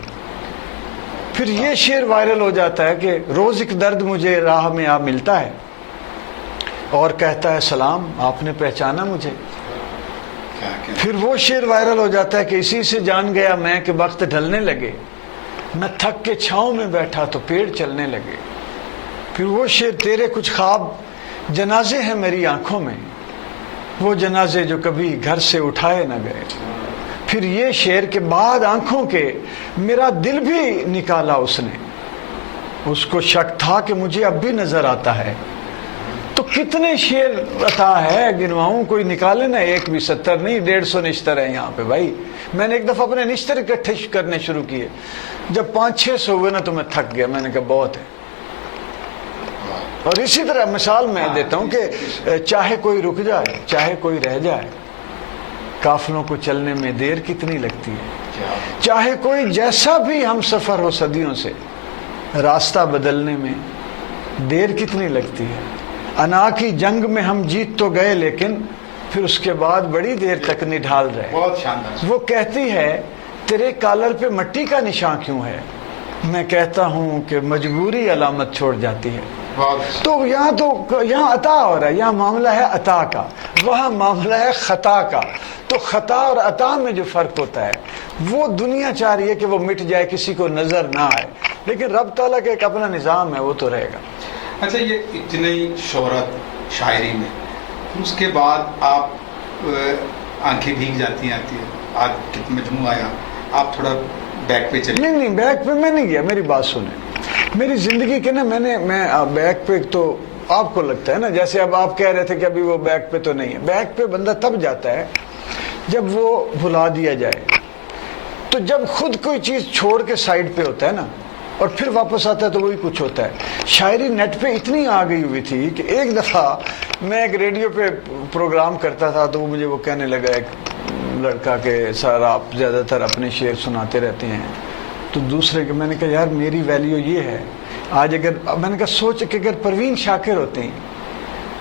پھر یہ شعر وائرل ہو جاتا ہے کہ روز ایک درد مجھے راہ میں آ ملتا ہے اور کہتا ہے سلام آپ نے پہچانا مجھے. پھر وہ شعر وائرل ہو جاتا ہے کہ اسی سے جان گیا میں کہ وقت ڈھلنے لگے، میں تھک کے چھاؤں میں بیٹھا تو پیڑ چلنے لگے. پھر وہ شعر تیرے کچھ خواب جنازے ہیں میری آنکھوں میں، وہ جنازے جو کبھی گھر سے اٹھائے نہ گئے. پھر یہ شعر کے بعد آنکھوں کے میرا دل بھی نکالا اس نے، اس کو شک تھا کہ مجھے اب بھی نظر آتا ہے. تو کتنے شعر عطا ہے گنواؤں، کوئی نکالے نا ایک بھی. 70 نہیں 150 نشتر ہیں یہاں پہ بھائی. میں نے ایک دفعہ اپنے نشتر اکٹھے کرنے شروع کیے، جب 500-600 ہوئے نا تو میں تھک گیا. میں نے کہا بہت ہے. اور اسی طرح مثال میں دیتا ہوں کہ چاہے کوئی رک جائے چاہے کوئی رہ جائے، قافلوں کو چلنے میں دیر کتنی لگتی ہے. چاہے کوئی جیسا بھی ہم سفر ہو صدیوں سے، راستہ بدلنے میں دیر کتنی لگتی ہے. انا کی جنگ میں ہم جیت تو گئے لیکن پھر اس کے بعد بڑی دیر تک نہیں ڈھال رہے. بہت شاندار. وہ کہتی ہے تیرے کالر پہ مٹی کا نشان کیوں ہے، میں کہتا ہوں کہ مجبوری علامت چھوڑ جاتی ہے. تو یہاں عطا ہو رہا ہے، یہاں معاملہ ہے عطا کا، وہاں معاملہ ہے خطا کا. تو خطا اور عطا میں جو فرق ہوتا ہے وہ دنیا چاہ رہی ہے کہ وہ مٹ جائے، کسی کو نظر نہ آئے، لیکن رب تعالیٰ کا ایک اپنا نظام ہے، وہ تو رہے گا. اچھا، یہ اتنی شہرت شاعری میں، پھر اس کے بعد آپ آنکھیں بھیگ جاتی ہیں آتی ہیں، آج کتنا مجموعہ آیا، آپ تھوڑا بیک پہ چلیں. نہیں بیک پہ میں نہیں گیا. میری بات سنیں، میری زندگی کے نا میں بیک پہ، تو آپ کو لگتا ہے نا جیسے اب آپ کہہ رہے تھے کہ ابھی وہ بیک پہ تو نہیں ہے. بیک پہ بندہ تب جاتا ہے جب وہ بھلا دیا جائے. تو جب خود کوئی چیز چھوڑ کے سائڈ پہ ہوتا ہے نا اور پھر واپس آتا ہے تو وہی کچھ ہوتا ہے. شاعری نیٹ پہ اتنی آ گئی ہوئی تھی کہ ایک دفعہ میں ایک ریڈیو پہ پروگرام کرتا تھا تو مجھے وہ کہنے لگا ایک لڑکا کہ سر آپ زیادہ تر اپنے شعر سناتے رہتے ہیں. تو دوسرے کے میں نے کہا یار میری ویلیو یہ ہے، آج اگر میں نے کہا سوچ کہ اگر پروین شاکر ہوتے ہیں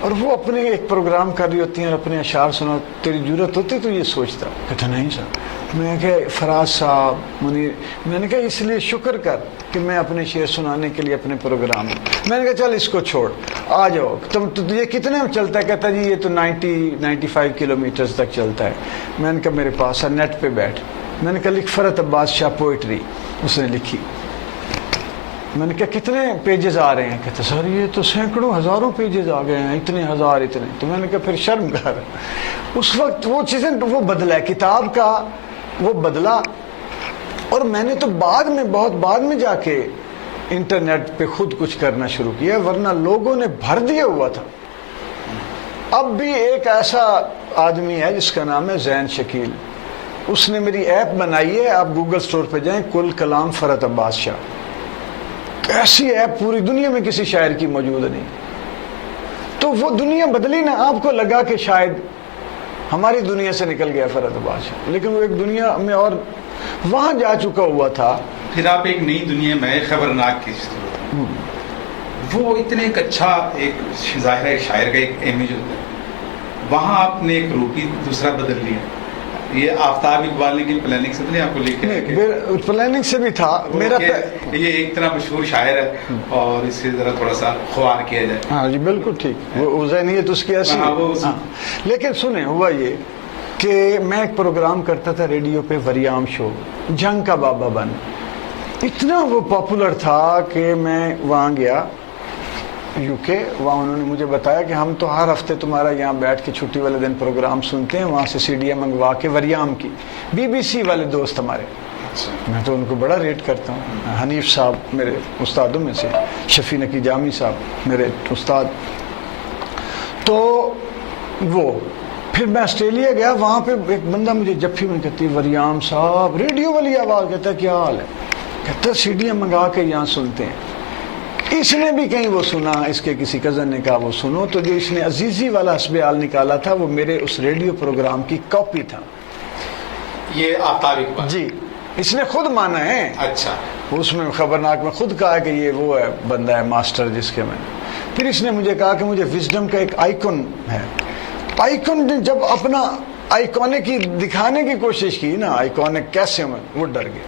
اور وہ اپنے ایک پروگرام کر رہی ہوتی ہیں اور اپنے اشعار سنا، تیری ضرورت ہوتی تو یہ سوچتا. کہتا نہیں سر. میں نے کہا فراز صاحب منیر، میں نے کہا اس لیے شکر کر کہ میں اپنے شعر سنانے کے لیے اپنے پروگرام میں نے کہا چل اس کو چھوڑ آ جاؤ تم. یہ کتنے میں چلتا ہے؟ کہتا جی یہ تو 90-95 کلومیٹرز تک چلتا ہے. میں نے کہا میرے پاس ہے، نیٹ پہ بیٹھ. میں نے کہا لکھ فرحت عباس شاہ پوئٹری. اس نے لکھی. میں نے کہا کتنے پیجز آ رہے ہیں؟ کہتے سر یہ تو سینکڑوں ہزاروں پیجز آ گئے ہیں، اتنے ہزار اتنے. تو میں نے کہا پھر شرم کر. اس وقت وہ چیزیں وہ بدلا ہے، کتاب کا وہ بدلا. اور میں نے تو بہت بعد میں جا کے انٹرنیٹ پہ خود کچھ کرنا شروع کیا، ورنہ لوگوں نے بھر دیا ہوا تھا. اب بھی ایک ایسا آدمی ہے جس کا نام ہے زین شکیل، اس نے میری ایپ بنائی ہے. آپ گوگل سٹور پہ جائیں، کل کلام فرحت عباس شاہ. ایسی ایپ پوری دنیا میں کسی شاعر کی موجود نہیں. تو وہ دنیا بدلی نا. آپ کو لگا کہ شاید ہماری دنیا سے نکل گیا فرحت عباس شاہ، لیکن وہ ایک دنیا میں اور وہاں جا چکا ہوا تھا. پھر آپ ایک نئی دنیا میں خبرناک کی وہ اتنے ایک اچھا ایک ظاہر ہے شاعر کا ایک امیج ہوتا ہے، وہاں آپ نے ایک روپ ہی دوسرا بدل لیا. یہ آفتاب اقبال نے کی پلاننگ سے نہیں آپ کو لکھا؟ پلاننگ سے بھی تھا میرا. یہ ایک طرح مشہور شاعر ہے اور اس سے ذرا تھوڑا سا خوار کیا جائے. ہاں جی بالکل ٹھیک. وہ ذہنیت اس کی ایسی. لیکن سنیں ہوا یہ کہ میں ایک پروگرام کرتا تھا ریڈیو پہ، وریام شو، جنگ کا بابا بن. اتنا وہ پاپولر تھا کہ میں وہاں گیا UK. وہاں انہوں نے مجھے بتایا کہ ہم تو ہر ہفتے تمہارا یہاں بیٹھ کے چھٹی والے دن پروگرام سنتے ہیں، وہاں سے CDیں منگوا کے. وریام کی BBC والے دوست ہمارے، میں تو ان کو بڑا ریٹ کرتا ہوں. حنیف صاحب میرے استادوں میں سے، شفیع نقی جامی صاحب میرے استاد. تو وہ پھر میں آسٹریلیا گیا, وہاں پہ ایک بندہ مجھے جفی میں کہتی ہے وریام صاحب, ریڈیو والی آواز, کہتا ہے کیا حال ہے, کہتا ہے سیڈیاں منگا کے یہاں سنتے ہیں. اس نے بھی کہیں وہ سنا, اس کے کسی کزن نے کہا وہ سنو, تو جو اس نے عزیزی والا حسب حال نکالا تھا وہ میرے اس ریڈیو پروگرام کی کاپی تھا. یہ آفتاب اقبال جی, اس نے خود مانا ہے. اچھا, اس میں خبرناک میں خود کہا کہ یہ وہ ہے بندہ ہے ماسٹر جس کے میں. پھر اس نے مجھے کہا کہ مجھے وزڈم کا ایک آئیکن ہے. آئیکن نے جب اپنا آئیکونک کی دکھانے کی کوشش کی نا, آئیکونک کیسے میں, وہ ڈر گیا.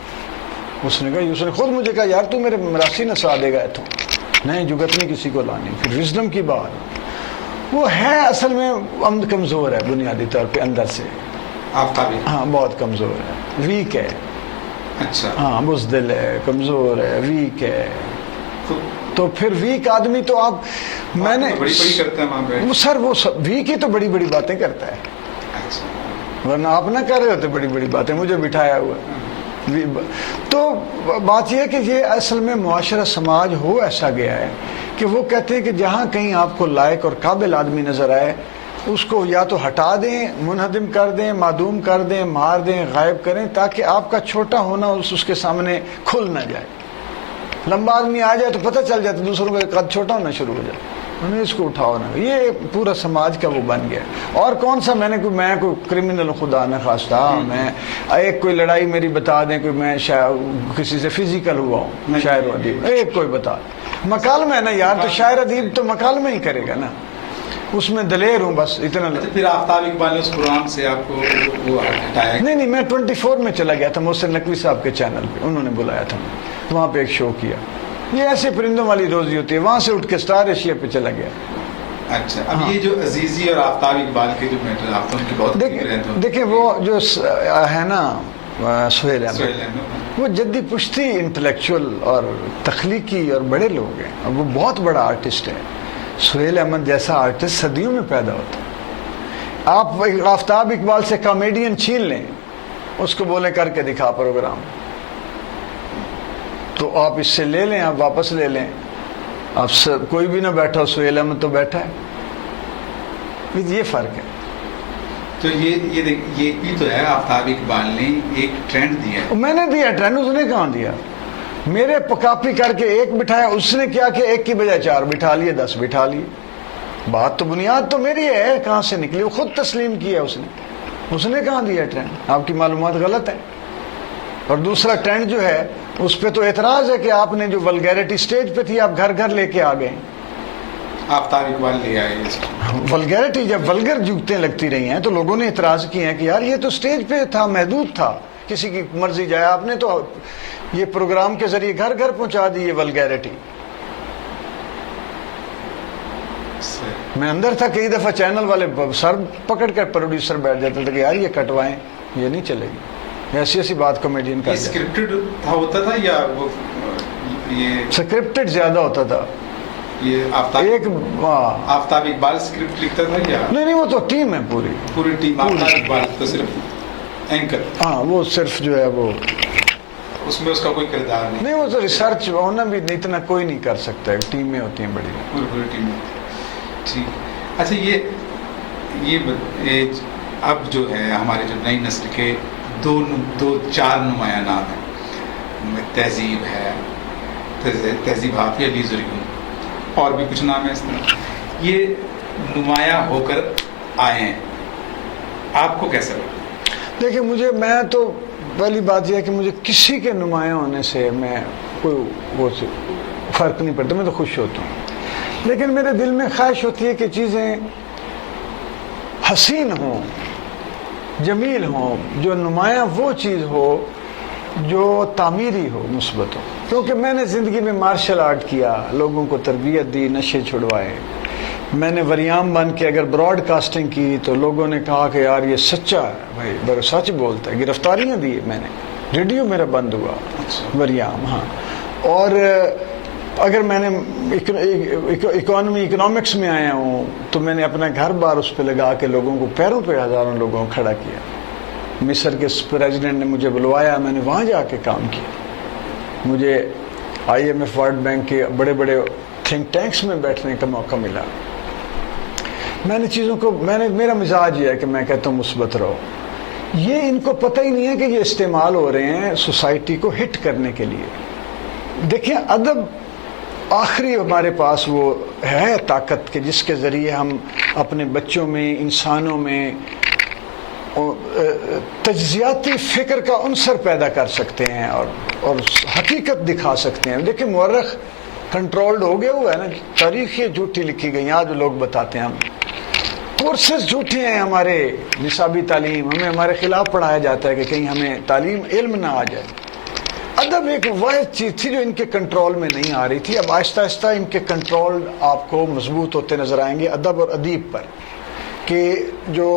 اس نے کہا, اس نے خود مجھے کہا یار تو میرے مراسی نسا دے گا تو نہیں, جگت نہیں کسی کو لانی. پھر وزڈم کی بات وہ ہے اصل میں عمد کمزور ہے بنیادی طور پہ اندر سے. آفتاب, ہاں بہت کمزور ہے, ویک ہے. اچھا, ہاں بزدل ہے, کمزور ہے, ویک ہے. تو پھر ویک آدمی تو آپ, میں نے بڑی بڑی کرتا ہے وہاں پہ وہ سر, وہ ویک ہی تو بڑی بڑی باتیں کرتا ہے. اچھا, ورنہ آپ نہ کر رہے ہوتے بڑی بڑی باتیں, مجھے بٹھایا ہوا. تو بات یہ ہے کہ یہ اصل میں معاشرہ سماج ہو ایسا گیا ہے کہ وہ کہتے ہیں کہ جہاں کہیں آپ کو لائق اور قابل آدمی نظر آئے اس کو یا تو ہٹا دیں, منہدم کر دیں, معدوم کر دیں, مار دیں, غائب کریں, تاکہ آپ کا چھوٹا ہونا اس کے سامنے کھل نہ جائے. لمبا آدمی آ جائے تو پتہ چل جائے تو دوسروں کا قد چھوٹا ہونا شروع ہو جائے, انہیں اس کو اٹھاؤ نہ. یہ پورا سماج کا وہ بن گیا. اور کون سا میں کوئی کرمنل خدا نہ خواستہ, میں ایک کوئی لڑائی میری بتا دیں, کوئی میں کسی سے فزیکل ہوا ہوں, شاعر و ادیب ایک کوئی بتا, مکالمہ ہے نا یار, تو شاعر ادیب تو مکالمہ ہی کرے گا نا, اس میں دلیر ہوں بس اتنا. پھر آفتاب اقبال نے اس پروگرام سے آپ کو وہ ہٹایا؟ نہیں, میں 24 میں چلا گیا تھا محسن نقوی صاحب کے چینل پہ, انہوں نے بلایا تھا, وہاں پہ ایک شو کیا. یہ ایسے پرندوں والی روزی ہوتی ہے. وہاں سے اٹھ کے اسٹار ایشیا پہ چلا گیا. اچھا, اب یہ جو عزیزی اور آفتاب اقبال کے جو میٹر آپ ان کی بہت دیکھیں وہ جو ہے نا سہیل احمد, وہ جدی پشتی انٹلیکچوئل اور تخلیقی اور بڑے لوگ ہیں, اور وہ بہت بڑا آرٹسٹ ہے. سہیل احمد جیسا آرٹسٹ صدیوں میں پیدا ہوتا ہے. آپ آفتاب اقبال سے کامیڈین چھین لیں, اس کو بولیں کر کے دکھا پروگرام, تو آپ اس سے لے لیں, آپ واپس لے لیں. آپ کوئی بھی نہ بیٹھا ہو, سہیل احمد تو بیٹھا ہے. یہ فرق ہے. تو یہ بھی تو ہے, آفتاب اقبال نے ایک ٹرینڈ دیا ہے. میں نے دیا ٹرینڈ, اس نے کہاں دیا. میرے کاپی کر کے ایک بٹھایا, اس نے کیا کہ ایک کی بجائے 4 بٹھا لیے, 10 بٹھا لیے. بات تو بنیاد تو میری ہے, کہاں سے نکلی, وہ خود تسلیم کیا اس نے کہاں دیا ٹرینڈ. آپ کی معلومات غلط ہے. اور دوسرا ٹرینڈ جو ہے اس پہ تو اعتراض ہے کہ آپ نے جو ولگیرٹی سٹیج پہ تھی آپ گھر گھر لے کے آ گئے. آفتاب اقبال لے آئے ولگیرٹی, جب ولگر جوتیں لگتی رہی ہیں تو لوگوں نے اعتراض کیے ہیں کہ یار یہ تو سٹیج پہ تھا, محدود تھا, کسی کی مرضی جائے. آپ نے تو یہ پروگرام کے ذریعے گھر گھر پہنچا دی یہ ولگیرٹی. میں اندر تھا, کئی دفعہ چینل والے سر پکڑ کر پروڈیوسر بیٹھ جاتے تھے کہ یار یہ کٹوائیں, یہ نہیں چلے گی. ایسی ایسی بات کامیڈین کا اسکرپٹڈ ہوتا تھا یا وہ یہ اسکرپٹڈ زیادہ ہوتا تھا. یہ آفتاب اقبال اسکرپٹ لکھتا تھا یا نہیں, وہ تو ٹیم ہے پوری ٹیم. آفتاب اقبال تو صرف اینکر, ہاں وہ صرف جو ہے وہ اس میں اس کا کوئی کردار نہیں. وہ تو ریسرچ ہونا بھی اتنا کوئی نہیں کر سکتا ہے, ٹیمیں ہوتی ہیں بڑی, پوری ٹیم. ٹھیک. اچھا, یہ اب جو ہے ہماری جو نئی نسل کے 4 نمایاں نام ہیں, تہذیب ہے, تہذیب حافظ علی زرعی, اور بھی کچھ نام ہے اس طرح, یہ نمایاں ہو کر آئے ہیں. آپ کو کیسا لگا؟ دیکھیں میں تو پہلی بات یہ ہے کہ مجھے کسی کے نمایاں ہونے سے میں کوئی وہ فرق نہیں پڑتا, میں تو خوش ہوتا ہوں. لیکن میرے دل میں خواہش ہوتی ہے کہ چیزیں حسین ہوں, جمیل ہوں, جو نمایاں وہ چیز ہو جو تعمیری ہو, مثبت ہو. کیونکہ میں نے زندگی میں مارشل آرٹ کیا, لوگوں کو تربیت دی, نشے چھڑوائے. میں نے وریام بن کے اگر براڈ کاسٹنگ کی تو لوگوں نے کہا کہ یار یہ سچا ہے بھائی, بڑا سچ بولتا ہے. گرفتاریاں دی میں نے, ریڈیو میرا بند ہوا, وریام. ہاں, اور اگر میں نے اکنامکس میں آیا ہوں تو میں نے اپنا گھر بار اس پہ لگا کے لوگوں کو پیروں پہ ہزاروں لوگوں کو کھڑا کیا. مصر کے پریزیڈنٹ نے مجھے بلوایا, میں نے وہاں جا کے کام کیا. مجھے IMF ورلڈ بینک کے بڑے بڑے تھنک ٹینکس میں بیٹھنے کا موقع ملا. میں نے چیزوں کو میرا مزاج یہ ہے کہ میں کہتا ہوں مثبت رہو. یہ ان کو پتہ ہی نہیں ہے کہ یہ استعمال ہو رہے ہیں سوسائٹی کو ہٹ کرنے کے لیے. دیکھیں ادب آخری ہمارے پاس وہ ہے طاقت کہ جس کے ذریعے ہم اپنے بچوں میں انسانوں میں تجزیاتی فکر کا عنصر پیدا کر سکتے ہیں اور حقیقت دکھا سکتے ہیں. دیکھیں مورخ کنٹرولڈ ہو گیا ہوا ہے نا, تاریخیں جھوٹی لکھی گئی. آج لوگ بتاتے ہیں ہم کورسز جھوٹے ہیں, ہمارے نصابی تعلیم ہمیں ہمارے خلاف پڑھایا جاتا ہے کہ کہیں ہمیں تعلیم علم نہ آ جائے. ادب ایک واحد چیز تھی جو ان کے کنٹرول میں نہیں آ رہی تھی. اب آہستہ آہستہ ان کے کنٹرول آپ کو مضبوط ہوتے نظر آئیں گے ادب اور ادیب پر, کہ جو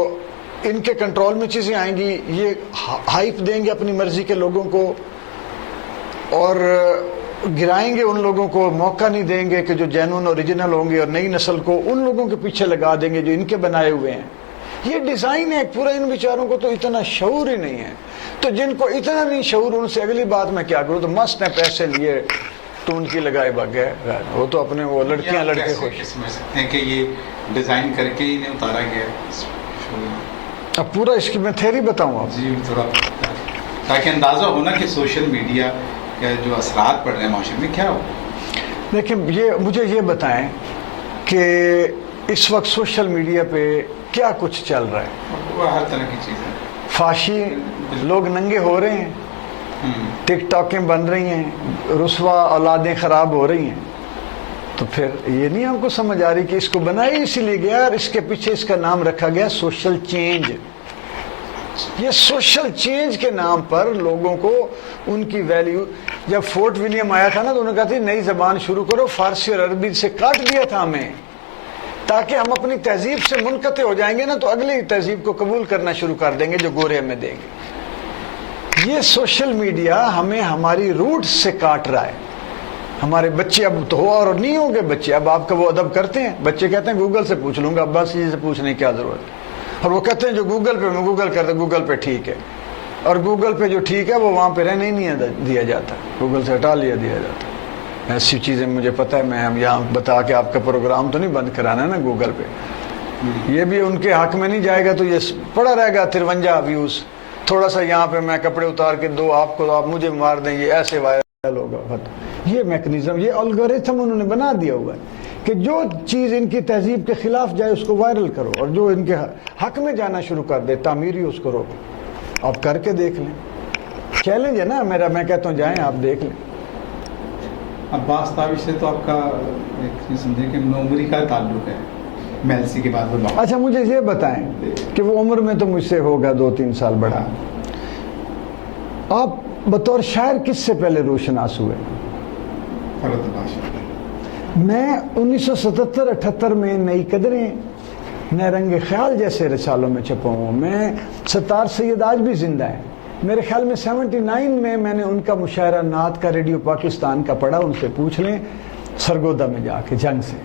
ان کے کنٹرول میں چیزیں آئیں گی یہ ہائپ دیں گے اپنی مرضی کے لوگوں کو اور گرائیں گے ان لوگوں کو, موقع نہیں دیں گے کہ جو جینون اوریجنل ہوں گے, اور نئی نسل کو ان لوگوں کے پیچھے لگا دیں گے جو ان کے بنائے ہوئے ہیں. یہ ڈیزائن ہے پورا. ان بیچاروں کو تو اتنا شعور ہی نہیں ہے. تو جن کو اتنا نہیں شعور, ان سے اگلی بات میں کیا کروں, تو مست ہیں پیسے لیے ٹون کی لگائے بگے, وہ تو اپنے وہ لڑکیاں لڑکے خوش سمجھ سکتے ہیں کہ یہ ڈیزائن کر کے ہی نہیں اتارا گیا. اب پورا اس کی میں تھیوری بتاؤں آپ جی تھوڑا, تاکہ اندازہ ہونا کہ سوشل میڈیا کے جو اثرات پڑ رہے ہیں معاشرے میں کیا ہو. لیکن مجھے یہ بتائیں کہ اس وقت سوشل میڈیا پہ کیا کچھ چل رہا ہے. وہ ہر طرح کی چیزیں, فحاشی, لوگ ننگے ہو رہے ہیں, ٹک ٹاکیں بن رہی ہیں, رسوا اولادیں خراب ہو رہی ہیں. تو پھر یہ نہیں آپ کو سمجھ آ رہی کہ اس کو بنایا اسی لیے گیا اور اس کے پیچھے اس کا نام رکھا گیا سوشل چینج. یہ سوشل چینج کے نام پر لوگوں کو ان کی ویلیو, جب فورٹ ولیم آیا تھا نا تو انہوں نے کہا تھا نئی زبان شروع کرو, فارسی اور عربی سے کاٹ دیا تھا ہمیں تاکہ ہم اپنی تہذیب سے منقطع ہو جائیں گے نا تو اگلی تہذیب کو قبول کرنا شروع کر دیں گے جو گورے ہمیں دیں گے. یہ سوشل میڈیا ہمیں ہماری روٹ سے کاٹ رہا ہے. ہمارے بچے اب تو ہو اور نہیں ہوں گے بچے, اب آپ کا وہ ادب کرتے ہیں, بچے کہتے ہیں گوگل سے پوچھ لوں گا, بس یہ سے پوچھنے کی کیا ضرورت ہے. اور وہ کہتے ہیں جو گوگل پہ, میں گوگل کرتا, گوگل پہ ٹھیک ہے, اور گوگل پہ جو ٹھیک ہے وہ وہاں پہ رہنے ہی نہیں دیا جاتا, گوگل سے ہٹا لیا دیا جاتا. ایسی چیزیں مجھے پتہ ہے, میں یہاں بتا کے آپ کا پروگرام تو نہیں بند کرانا ہے نا گوگل پہ. یہ بھی ان کے حق میں نہیں جائے گا تو یہ پڑا رہے گا 53 ویوز. تھوڑا سا یہاں پہ میں کپڑے اتار کے دو آپ کو, آپ مجھے مار دیں, یہ ایسے وائرل ہوگا. یہ میکنزم, یہ الگورتھم انہوں نے بنا دیا ہوا ہے کہ جو چیز ان کی تہذیب کے خلاف جائے اس کو وائرل کرو, اور جو ان کے حق میں جانا شروع کر دے تعمیری اس کو روکو. آپ کر کے دیکھ لیں, چیلنج ہے نا میرا, میں کہتا ہوں جائیں آپ دیکھ لیں. عباس تاوش سے تو آپ کا سمجھیں کہ نومری کا تعلق ہے, میلسی کے بعد. اچھا مجھے یہ بتائیں کہ وہ عمر میں تو مجھ سے ہوگا 2-3 سال بڑا, آپ بطور شاعر کس سے پہلے روشناس ہوئے؟ میں 1977-78 میں نئی قدریں, نئے رنگ خیال جیسے رسالوں میں چھپا ہوں. میں ستار سید آج بھی زندہ ہے. میرے خیال میں 79 میں نے ان کا مشاعرہ نعت کا ریڈیو پاکستان کا پڑھا, ان سے پوچھ لیں, سرگودا میں جا کے جنگ سے.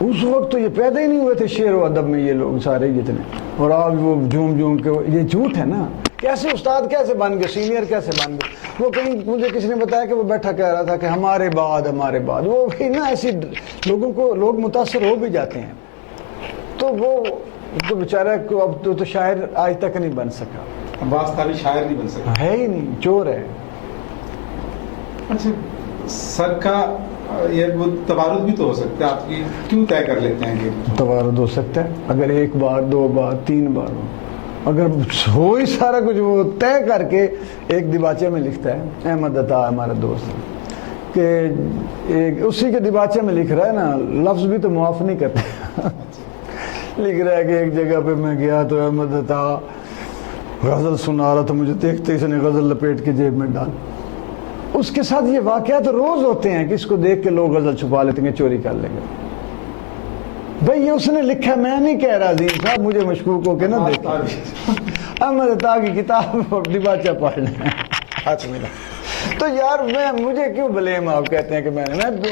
اس وقت تو یہ پیدا ہی نہیں ہوئے تھے شعر و ادب میں یہ لوگ سارے جتنے, اور آج وہ جھوم کے, یہ جھوٹ ہے نا. کیسے استاد کیسے بن گئے, سینئر کیسے بن گئے؟ وہ کہیں مجھے کسی نے بتایا کہ وہ بیٹھا کہہ رہا تھا کہ ہمارے بعد, وہ بھی نا ایسی لوگوں کو لوگ متاثر ہو بھی جاتے ہیں. تو وہ تو بیچارہ اب تو شاعر آج تک نہیں بن سکا. عباس تاوش شاعر نہیں بن سکا, ہے ہی نہیں, چور ہے. اچھا سر کا یہ وہ توارد بھی تو ہو سکتا ہے, آپ کی کیوں طے کر لیتے ہیں کہ توارد ہو سکتا ہے اگر 1 بار 2 بار 3 بار ہو, اگر ہو ہی سارا کچھ وہ طے کر کے. ایک دیباچے میں لکھتا ہے احمد عطا ہمارا دوست کہ اسی کے دیباچے میں لکھ رہا ہے نا, لفظ بھی تو معاف نہیں کرتے. لکھ رہا ہے کہ ایک جگہ پہ میں گیا تو احمد عطا غزل سنا رہا تھا, مجھے دیکھتے اس نے غزل لپیٹ کے جیب میں ڈال. اس کے ساتھ یہ واقعات روز ہوتے ہیں کہ اس کو دیکھ کے لوگ غزل چھپا لیتے ہیں, چوری کر لیں گے. بھئی یہ اس نے لکھا, میں نہیں کہہ رہا عظیم صاحب, مجھے مشکوک ہو کے نہ دیکھیں. احمد عطا کی کتاب ڈباچہ پڑھنا ہاتھ ملا. تو یار مجھے کیوں بلیم آپ کہتے ہیں کہ میں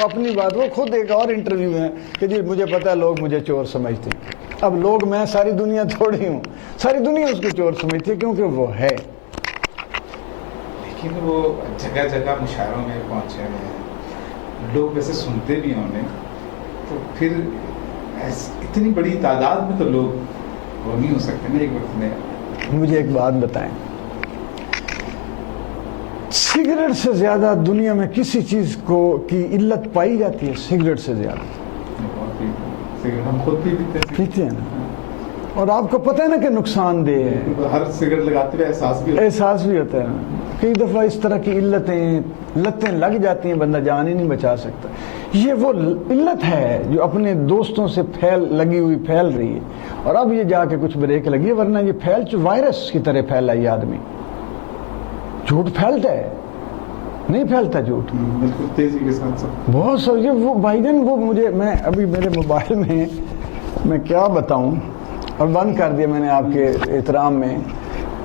اپنی بات, وہ خود ایک اور انٹرویو میں کہ جی مجھے پتا ہے لوگ مجھے چور سمجھتے ہیں. اب لوگ, میں ساری دنیا تھوڑی ہوں, ساری دنیا اس کو چور سمجھتی ہے کیونکہ وہ ہے. لیکن وہ جگہ جگہ مشاعروں میں پہنچے ہیں, لوگ ویسے سنتے بھی ہوں, تو پھر اتنی بڑی تعداد میں تو لوگ وہ نہیں ہو سکتے نا ایک وقت میں. مجھے ایک بات بتائیں, سگریٹ سے زیادہ دنیا میں کسی چیز کی علت پائی جاتی ہے؟ سگریٹ سے زیادہ. ہم خود بھی پیتے ہیں نا, اور آپ کو پتہ ہے نا کہ نقصان دہ ہے. ہر سگریٹ لگاتے ہوئے احساس بھی ہوتا ہے نا. کئی دفعہ اس طرح کی لتیں لگ جاتی ہیں, بندہ جان ہی نہیں بچا سکتا. یہ وہ علت ہے جو اپنے دوستوں سے لگی ہوئی پھیل رہی ہے, اور اب یہ جا کے کچھ بریک لگی ہے, ورنہ یہ وائرس کی طرح پھیلا یہ آدمی. جھوٹ پھیلتا ہے, نہیں پھیلتا جھوٹ بالکل تیزی کے ساتھ بہت ساری. وہ بھائی جان وہ مجھے, میں ابھی میرے موبائل میں کیا بتاؤں, اور بند کر دیا میں نے آپ کے احترام میں,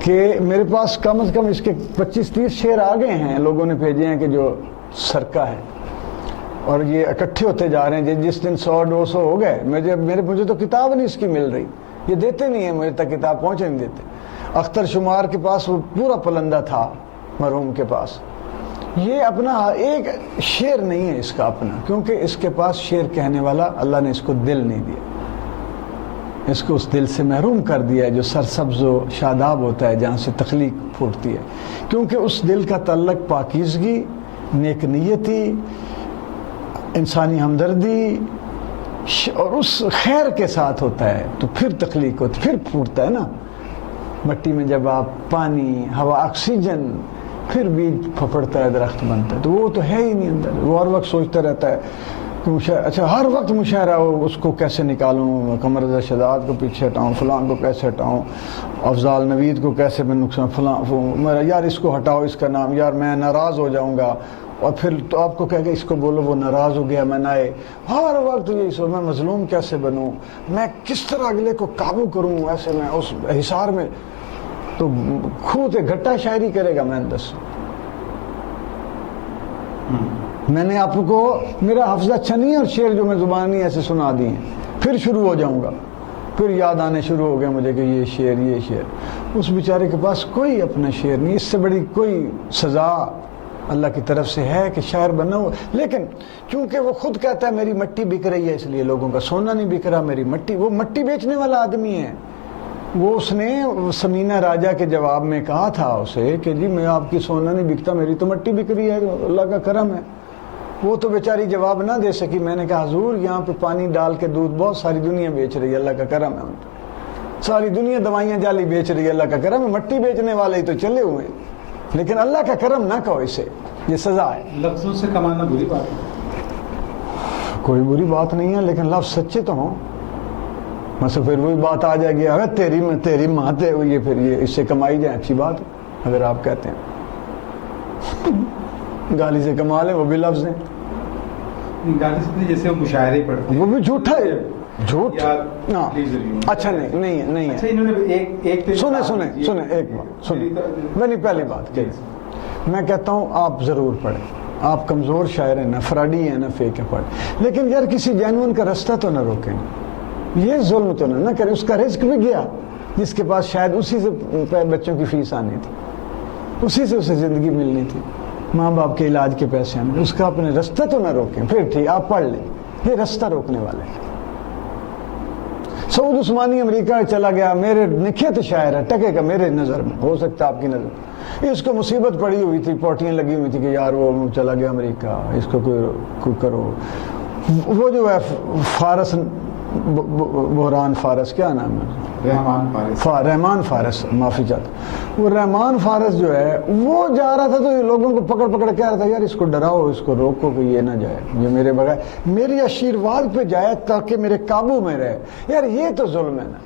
کہ میرے پاس کم از کم اس کے 25-30 شعر آ گئے ہیں, لوگوں نے بھیجے ہیں کہ جو سرکہ ہے, اور یہ اکٹھے ہوتے جا رہے ہیں. جس دن 100-200 ہو گئے, مجھے تو کتاب نہیں اس کی مل رہی, یہ دیتے نہیں ہیں مجھے تک, کتاب پہنچے نہیں دیتے. اختر شمار کے پاس وہ پورا پلندہ تھا مرحوم کے پاس. یہ اپنا ایک شعر نہیں ہے اس کا اپنا, کیونکہ اس کے پاس شعر کہنے والا اللہ نے اس کو دل نہیں دیا, اس کو اس دل سے محروم کر دیا ہے جو سرسبز و شاداب ہوتا ہے, جہاں سے تخلیق پھوٹتی ہے. کیونکہ اس دل کا تعلق پاکیزگی, نیک نیتی, انسانی ہمدردی اور اس خیر کے ساتھ ہوتا ہے, تو پھر تخلیق ہوتی, پھر پھوٹتا ہے نا. مٹی میں جب آپ پانی, ہوا, آکسیجن, پھر بیج پھپڑتا ہے, درخت بنتا ہے. تو وہ تو ہے ہی نہیں اندر. وہ ہر وقت سوچتا رہتا ہے کہ اچھا ہر وقت مشاعرہ ہو, اس کو کیسے نکالوں, قمر رضا شہزاد کو پیچھے ہٹاؤں, فلاں کو کیسے ہٹاؤں, افضال نوید کو کیسے میں نقصان, فلاں یار اس کو ہٹاؤ, اس کا نام, یار میں ناراض ہو جاؤں گا, اور پھر تو آپ کو کہہ کہ اس کو بولو وہ ناراض ہو گیا, میں نہ آئے. ہر وقت یہی سو, میں مظلوم کیسے بنوں, میں کس طرح اگلے کو قابو کروں, ایسے میں اس حصار میں. تو خود گھٹا شاعری کرے گا. میں دس میں نے آپ کو, میرا حافظہ اچھا نہیں ہے, اور شعر جو میں زبانی ایسے سنا دی ہیں, پھر شروع ہو جاؤں گا, پھر یاد آنے شروع ہو گیا مجھے کہ یہ شعر. اس بیچارے کے پاس کوئی اپنا شعر نہیں. اس سے بڑی کوئی سزا اللہ کی طرف سے ہے کہ شاعر بننا ہو. لیکن چونکہ وہ خود کہتا ہے میری مٹی بک رہی ہے, اس لیے لوگوں کا سونا نہیں بک رہا, میری مٹی. وہ مٹی بیچنے والا آدمی ہے. وہ اس نے سمینہ راجہ کے جواب میں کہا تھا اسے کہ جی میں آپ کی سونا نہیں بکتا, میری تو مٹی بک رہی ہے, اللہ کا کرم ہے. وہ تو بیچاری جواب نہ دے سکی. میں نے کہا حضور یہاں پہ پانی ڈال کے دودھ بہت ساری دنیا بیچ رہی ہے, اللہ کا کرم ہے. ساری دنیا دوائیاں جعلی بیچ رہی ہے, اللہ کا کرم ہے. مٹی بیچنے والے ہی تو چلے ہوئے, لیکن اللہ کا کرم نہ کہو اسے, یہ سزا ہے. لفظوں سے کمانا بری بات ہے؟ کوئی بری بات نہیں ہے, لیکن لفظ سچے تو ہوں. مثلا پھر وہی بات آ جائے گی, اگر تیری ماں تے ہوئی ہے, پھر یہ اس سے کمائی جائے, اچھی بات ہے اگر آپ کہتے ہیں. گالی سے کما لیں, وہ بھی لفظ ہیں. گالی سے جیسے وہ مشاعرے پڑھتے ہیں, وہ بھی جھوٹا ہے, جھوٹ. اچھا نہیں ہے. سنیں ایک بات سنیں. میں نہیں, پہلی بات کہ میں کہتا ہوں آپ ضرور پڑھیں, آپ کمزور شاعر ہیں, نہ فراڈی ہیں, نہ فیک ہیں, پڑھیں. لیکن یار کسی جینون کا رستہ تو نہ روکیں, یہ ظلم تو نہ کریں. اس کا رزق بھی گیا, جس کے پاس شاید اسی سے بچوں کی فیس آنی تھی, اسی سے اسے زندگی ملنی تھی, ماں باپ کے علاج کے پیسے آنے, اس کا اپنے رستہ تو نہ روکیں. پھر ٹھیک آپ پڑھ لیں, یہ رستہ روکنے والے ہیں. سعود عثمانی امریکہ چلا گیا, میرے نکھت شاعر ہے, ٹکے کا میرے نظر میں, ہو سکتا ہے آپ کی نظر میں. اس کو مصیبت پڑی ہوئی تھی, پوٹیاں لگی ہوئی تھی کہ یار وہ چلا گیا امریکہ, اس کو کوئی کرو. وہ جو ہے فارس, بحران فارس, کیا نام ہے, رحمان فارس, معافی چاہتا. وہ رحمان فارس جو ہے وہ جا رہا تھا تو لوگوں کو پکڑ کہہ رہا تھا یار اس کو ڈراؤ, اس کو روکو کہ یہ نہ جائے, یہ میرے بغیر میری آشیرواد پہ جائے تاکہ میرے قابو میں رہے. یار یہ تو ظلم ہے نا,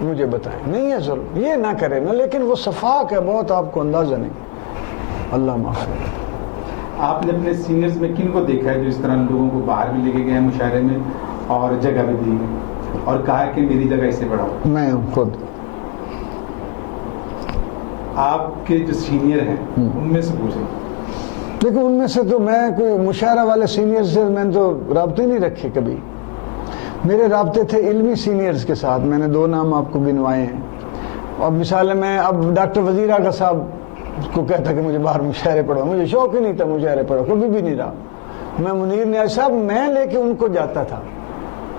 مجھے بتائیں. نہیں ہے ظلم, یہ نہ کرے نا. لیکن وہ صفاق ہے بہت, آپ کو اندازہ نہیں. اللہ معاف کرے. آپ نے اپنے سینئرز میں کن کو دیکھا ہے جو اس طرح لوگوں کو باہر بھی لے کے گئے ہیں مشاعرے میں, اور جگہ بھی دی ہے, اور کہا کہ میری جگہ اسے بڑھاؤ؟ میں خود. آپ کے جو سینئر ہیں ان میں سے پوچھیں. دیکھو ان میں سے تو میں کوئی مشاعرہ والے سینئر سے میں نے تو رابطے نہیں رکھے کبھی. میرے رابطے تھے علمی سینئرز کے ساتھ. میں نے 2 نام آپ کو گنوائے ہیں. اور مثال میں اب ڈاکٹر وزیر اعلیٰ صاحب کو کہتا کہ مجھے باہر مشاعرے پڑھو, مجھے شوق ہی نہیں تھا مشاعرے پڑھو, کبھی بھی نہیں رہا. میں منیر نیازی صاحب میں لے کے ان کو جاتا تھا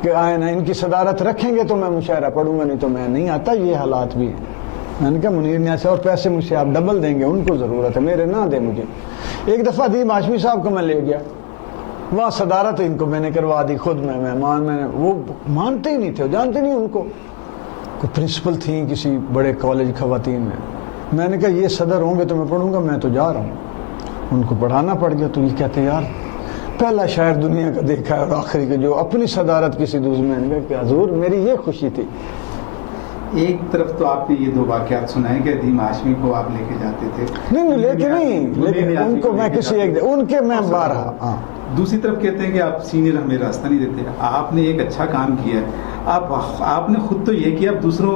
کہ آئے نا ان کی صدارت رکھیں گے تو میں مشاعرہ پڑھوں گا، نہیں تو میں نہیں آتا، یہ حالات بھی ہیں۔ میں نے کہا منیر نیازی صاحب اور پیسے مجھ سے آپ ڈبل دیں گے، ان کو ضرورت ہے، میرے نہ دیں مجھے۔ ایک دفعہ ادیم ہاشمی صاحب کو میں لے گیا، وہاں صدارت ان کو میں نے کروا دی خود، میں نے وہ مانتے ہی نہیں تھے، جانتے نہیں ان کو، کوئی پرنسپل تھیں کسی بڑے کالج خواتین میں نے کہا یہ صدر ہوں گے تو میں پڑھوں گا، میں تو جا رہا ہوں۔ ان کو پڑھانا پڑ گیا، تو یہ کہتے یار پہلا شاعر دنیا کا دیکھا ہے اور آخری کے جو اپنی صدارت کسی دوسرے، میں نے کہا کہ حضور میری یہ خوشی تھی۔ ایک طرف تو آپ نے یہ دو واقعات سنائے کہ ادیم ہاشمی کو آپ لے کے جاتے تھے، نہیں لے کے نہیں، لیکن ان کو میں کسی ایک ان کے میں بارہا، ہاں۔ دوسری طرف کہتے ہیں کہ آپ سینئر ہمیں راستہ نہیں دیتے۔ آپ نے ایک اچھا کام کیا ہے، آپ نے خود تو یہ کیا، اب دوسروں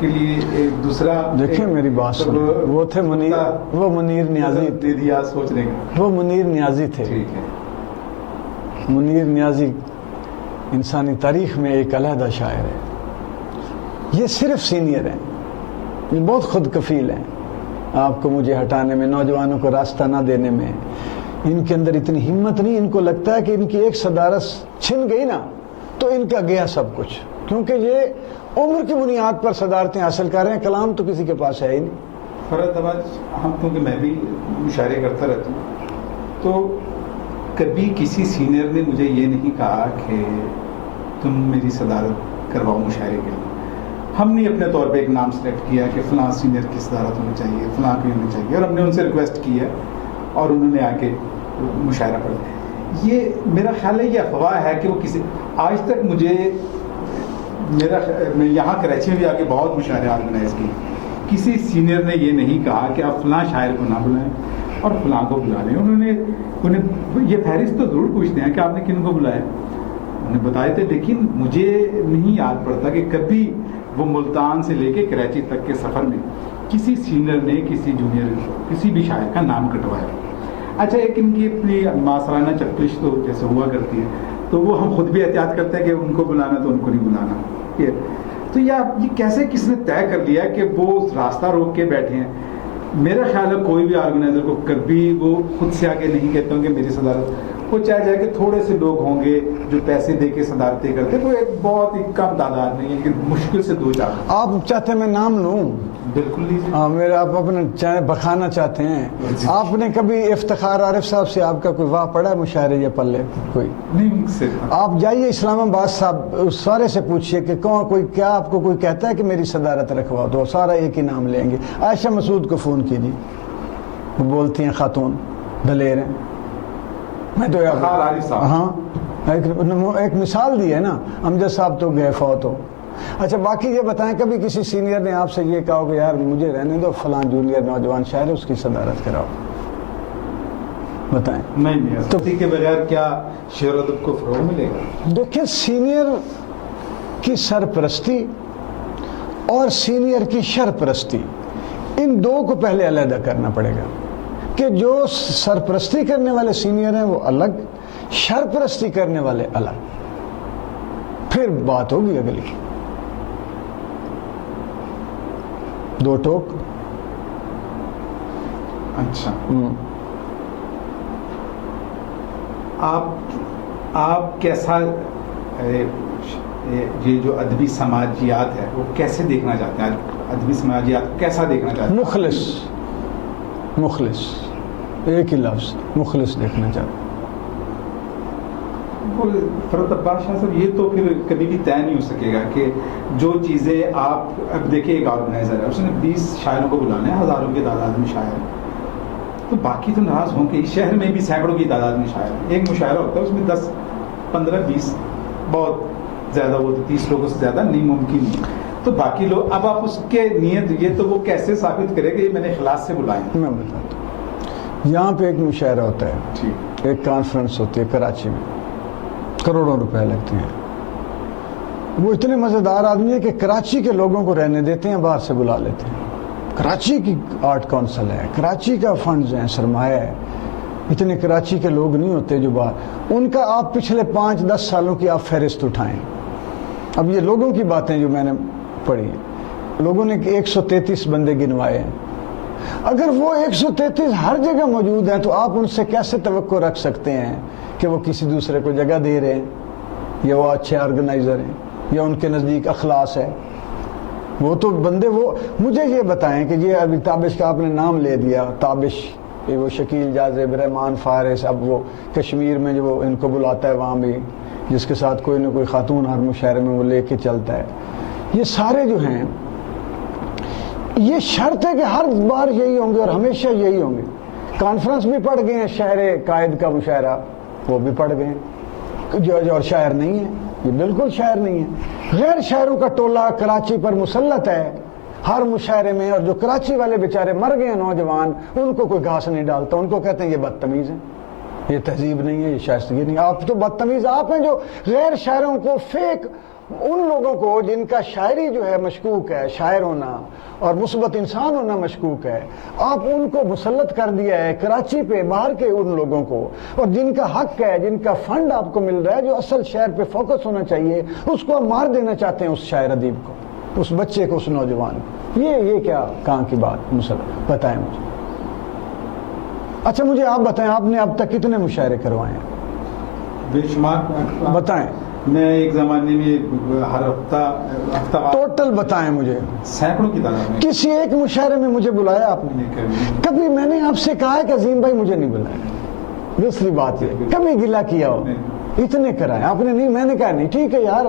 کے لیے ایک دوسرا، دیکھیں میری بات سن، وہ تھے وہ منیر نیازی دے دیا سوچ رہے ہیں، وہ منیر نیازی تھے۔ ٹھیک ہے، منیر نیازی انسانی تاریخ میں ایک علیحدہ شاعر ہے۔ یہ صرف سینئر ہیں، یہ بہت خود کفیل ہیں آپ کو مجھے ہٹانے میں، نوجوانوں کو راستہ نہ دینے میں۔ ان کے اندر اتنی ہمت نہیں، ان کو لگتا ہے کہ ان کی ایک صدارت چھن گئی نا تو ان کا گیا سب کچھ، کیونکہ یہ عمر کی بنیاد پر صدارتیں حاصل کر رہے ہیں، کلام تو کسی کے پاس ہے ہی نہیں۔ فرد آواز ہم، کیونکہ میں بھی مشاعرے کرتا رہتا ہوں، تو کبھی کسی سینئر نے مجھے یہ نہیں کہا کہ تم میری صدارت کرواؤ مشاعرے کے لیے۔ ہم نے اپنے طور پہ ایک نام سلیکٹ کیا کہ فلاں سینئر کی صدارت ہونی چاہیے، فلاں کی ہونی چاہیے، اور ہم نے ان سے ریکویسٹ کی ہے اور انہوں نے آ کے مشاعرہ پڑھا۔ یہ میرا خیال ہے یہ افواہ ہے کہ وہ کسی، آج تک مجھے میں یہاں کراچی میں بھی آ کے بہت مشاعرے آرگنائز کی، کسی سینئر نے یہ نہیں کہا کہ آپ فلاں شاعر کو نہ بلائیں اور فلاں کو بلا لیں۔ انہیں یہ فہرست تو ضرور پوچھتے ہیں کہ آپ نے کن کو بلایا، انہوں نے بتائے تھے، لیکن مجھے نہیں یاد پڑتا کہ کبھی وہ ملتان سے لے کے کراچی تک کے سفر میں کسی سینئر نے کسی جونیئر کسی بھی شاعر کا نام کٹوایا۔ اچھا، ایک ان کی اپنی ماسرانہ چپلش تو جیسے ہوا کرتی ہے، تو وہ ہم خود بھی احتیاط کرتے ہیں کہ ان کو بلانا تو ان کو نہیں بلانا۔ تو یہ کیسے کس نے طے کر لیا کہ وہ راستہ روک کے بیٹھے ہیں؟ میرا خیال ہے کوئی بھی آرگنائزر کو کبھی وہ خود سے آگے نہیں کہتے ہوں کہ میری صدارت، وہ چاہے جائے کہ تھوڑے سے لوگ ہوں گے جو پیسے دے کے صدارتیں کرتے، وہ ایک بہت ہی کم تعداد نہیں ہے، لیکن مشکل سے 2-4۔ آپ چاہتے ہیں میں نام لوں؟ بالکل نہیں، ہاں، میرا آپ اپنا بخانا چاہتے ہیں؟ آپ نے کبھی افتخار عارف صاحب سے آپ کا کوئی واہ پڑا ہے مشاعرے یا پلے کوئی نہیں؟ آپ جائیے اسلام آباد صاحب، اس سارے سے پوچھئے کہ کوئی کیا آپ کو کوئی کہتا ہے کہ میری صدارت رکھوا دو، سارا ایک ہی نام لیں گے۔ عائشہ مسعود کو فون کیجیے، وہ بولتی ہیں خاتون دلیر ہیں۔ میں تو ہاں ایک مثال دی ہے نا، امجد صاحب تو گئے فوت ہو۔ اچھا، باقی یہ بتائیں کبھی کسی سینئر نے آپ سے یہ کہا کہ یار مجھے رہنے دو، فلاں جونیئر نوجوان شاعر ہے اس کی صدارت کراؤ؟ بتائیں۔ نہیں، تو کے بغیر کیا شعر و ادب کو فروغ ملے گا؟ دیکھیں، سینئر کی سرپرستی اور سینئر کی شرپرستی، ان دو کو پہلے علیحدہ کرنا پڑے گا کہ جو سرپرستی کرنے والے سینئر ہیں وہ الگ، شرپرستی کرنے والے الگ، پھر بات ہوگی اگلی۔ دو ٹوک۔ اچھا، آپ کیسا یہ جو ادبی سماجیات ہے وہ کیسے دیکھنا چاہتے ہیں؟ ادبی سماجیات کیسا دیکھنا چاہتے ہیں؟ مخلص، ایک ہی لفظ، مخلص دیکھنا چاہتے ہیں۔ فرد عباس شاہ صاحب، یہ تو پھر کبھی بھی طے نہیں ہو سکے گا کہ جو چیزیں آپ اب دیکھیں، ایک آرگنائزر ہے، اس نے 20 شاعروں کو بلانا ہے، ہزاروں کی تعداد میں شاعر، تو باقی تو ناراض ہوں کہ اس شہر میں بھی سینکڑوں کی تعداد میں شاعر ہے، ایک مشاعرہ ہوتا ہے اس میں 10 15 20 بہت زیادہ، وہ 30 لوگوں سے زیادہ نہیں ممکن نہیں، تو باقی لوگ، اب آپ اس کے نیت، یہ تو وہ کیسے ثابت کرے کہ یہ میں نے اخلاص سے بلائیں؟ میں بتاتا ہوں، یہاں پہ ایک مشاعرہ ہوتا ہے، ایک کانفرنس ہوتی ہے کراچی میں، کروڑوں روپے لگتے ہیں، وہ اتنے مزیدار آدمی ہے کہ کراچی کے لوگوں کو رہنے دیتے ہیں، باہر سے بلا لیتے ہیں، کراچی کی آرٹ کونسل ہے، کراچی کا فنڈز ہیں، سرمایہ ہے، اتنے کراچی کے لوگ نہیں ہوتے جو باہر، ان کا آپ پچھلے 5-10 سالوں کی آپ فہرست اٹھائیں۔ اب یہ لوگوں کی باتیں جو میں نے پڑھی، لوگوں نے 133 بندے گنوائے ہیں، اگر وہ 133 ہر جگہ موجود ہیں تو آپ ان سے کیسے توقع رکھ سکتے ہیں کہ وہ کسی دوسرے کو جگہ دے رہے ہیں یا وہ اچھے آرگنائزر ہیں یا ان کے نزدیک اخلاص ہے. وہ تو بندے وہ مجھے یہ بتائیں کہ یہ ابھی تابش کا آپ نے نام لے دیا, تابش, وہ شکیل جاذب, رحمان فارس, اب وہ کشمیر میں جو وہ ان کو بلاتا ہے وہاں بھی, جس کے ساتھ کوئی نہ کوئی خاتون ہر مشاعرے میں وہ لے کے چلتا ہے. یہ سارے جو ہیں یہ شرط ہے کہ ہر بار یہی ہوں گے اور ہمیشہ یہی ہوں گے. کانفرنس بھی پڑھ گئے ہیں, شاعر قائد کا مشاعرہ وہ بھی پڑھ گئے ہیں, جو اور شاعر نہیں ہے, یہ بالکل شاعر نہیں ہے. غیر شاعروں کا ٹولہ کراچی پر مسلط ہے ہر مشاعرے میں, اور جو کراچی والے بیچارے مر گئے ہیں نوجوان, ان کو کوئی گھاس نہیں ڈالتا, ان کو کہتے ہیں یہ بدتمیز ہے, یہ تہذیب نہیں ہے, یہ شائستگی نہیں. آپ تو بدتمیز آپ ہیں جو غیر شاعروں کو فیک, ان لوگوں کو جن کا شاعری جو ہے مشکوک ہے, شاعر ہونا اور مثبت انسان ہونا مشکوک ہے, آپ ان کو مسلط کر دیا ہے کراچی پہ, باہر کے ان لوگوں کو, اور جن کا حق ہے, جن کا فنڈ آپ کو مل رہا ہے, جو اصل شاعر پہ فوکس ہونا چاہیے, اس کو آپ مار دینا چاہتے ہیں, اس شاعر ادیب کو, اس بچے کو, اس نوجوان کو. یہ کیا کہاں کی بات مسلط بتائیں مجھے. اچھا مجھے آپ بتائیں, آپ نے اب تک کتنے مشاعرے کروائے ہیں؟ بے شمار بتائیں. میں ایک زمانے میں ہر ہفتہ ٹوٹل بتائیں مجھے. سینکڑوں کی تعداد میں. کسی ایک مشاعرے میں مجھے بلایا آپ نے؟ کبھی میں نے آپ سے کہا ہے کہ عظیم بھائی مجھے نہیں بلایا. دوسری بات یہ, کبھی گلہ کیا ہو؟ اتنے کرائے آپ نے نہیں, میں نے کہا نہیں, ٹھیک ہے یار,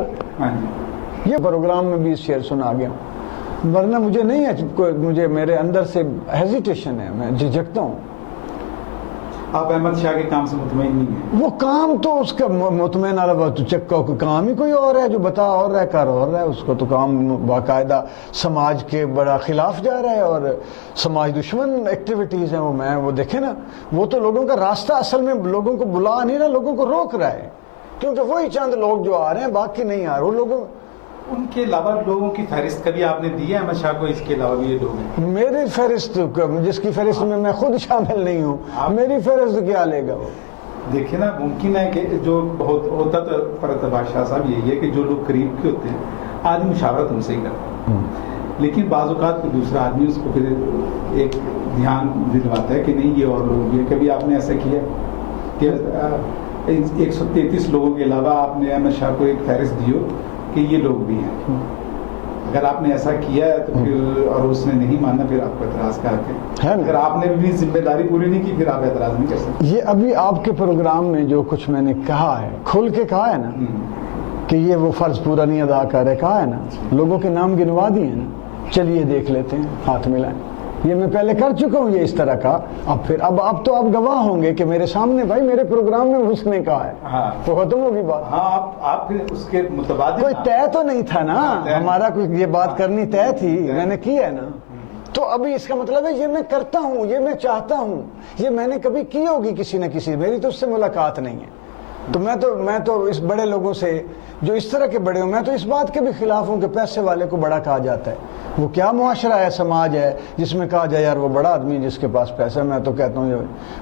یہ پروگرام میں 20 شعر سنا گیا, ورنہ مجھے نہیں ہے, مجھے میرے اندر سے ہیزیٹیشن ہے, میں جھجکتا ہوں. آپ احمد شاہ کے کام سے مطمئن نہیں ہیں؟ وہ کام تو اس کا مطمئن والا چکا کا کام ہی کوئی اور ہے, جو بتا اور رہا ہے, کر اور رہا ہے, اس کو تو کام باقاعدہ سماج کے بڑا خلاف جا رہا ہے, اور سماج دشمن ایکٹیویٹیز ہیں وہ. میں وہ دیکھیں نا, وہ تو لوگوں کا راستہ اصل میں لوگوں کو بلا نہیں رہا, لوگوں کو روک رہا ہے, کیونکہ وہی چند لوگ جو آ رہے ہیں, باقی نہیں آ رہے. وہ لوگوں, ان کے علاوہ لوگوں کی فہرست کبھی آپ نے دی ہے احمد شاہ کو, اس کے علاوہ بھی یہ لوگ ہیں؟ میری فہرست, جس کی فہرست میں خود شامل نہیں ہوں, میری فہرست کیا لے گا وہ؟ دیکھیں نا, ممکن ہے کہ جو ہوتا تو فرت بادشاہ صاحب یہی ہے کہ جو لوگ قریب کے ہوتے ہیں آدمی مشاورت ان سے ہی کرتا ہے, لیکن بعض اوقات کوئی دوسرا آدمی اس کو پھر ایک دھیان دلواتا ہے کہ نہیں یہ اور لوگ بھی. کبھی آپ نے ایسا کیا کہ 133 لوگوں کے علاوہ آپ نے احمد شاہ کو ایک فہرست دی ہو کہ یہ لوگ بھی ہیں؟ اگر آپ نے ایسا کیا ہے تو پھر, اور اس نے نہیں مانا, پھر آپ کو اعتراض کا حق ہے. اگر آپ نے بھی ذمہ داری پوری نہیں کی, پھر آپ اعتراض نہیں کر سکتے. یہ ابھی آپ کے پروگرام میں جو کچھ میں نے کہا ہے, کھل کے کہا ہے نا کہ یہ وہ فرض پورا نہیں ادا کر رہے, کہا ہے نا, لوگوں کے نام گنوا دیے نا, چلیے دیکھ لیتے ہیں, ہاتھ ملائیں. یہ میں پہلے کر چکا ہوں یہ اس طرح کا. اب پھر اب تو آپ گواہ ہوں گے کہ میرے سامنے بھائی میرے پروگرام میں اس نے کہا ہے, تو ختم ہوگی بات. ہاں, آپ پھر اس کے متبادل, کوئی طے تو نہیں تھا نا, ہمارا کوئی یہ بات کرنی طے تھی, میں نے کی ہے نا. تو ابھی اس کا مطلب ہے یہ میں کرتا ہوں, یہ میں چاہتا ہوں, یہ میں نے کبھی کی ہوگی کسی نہ کسی, میری تو اس سے ملاقات نہیں ہے. تو میں تو اس بڑے لوگوں سے جو اس طرح کے بڑے ہوں, میں تو اس بات کے بھی خلاف ہوں کہ پیسے والے کو بڑا کہا جاتا ہے. وہ کیا معاشرہ ہے, سماج ہے جس میں کہا جائے یار وہ بڑا آدمی جس کے پاس پیسہ. میں تو کہتا ہوں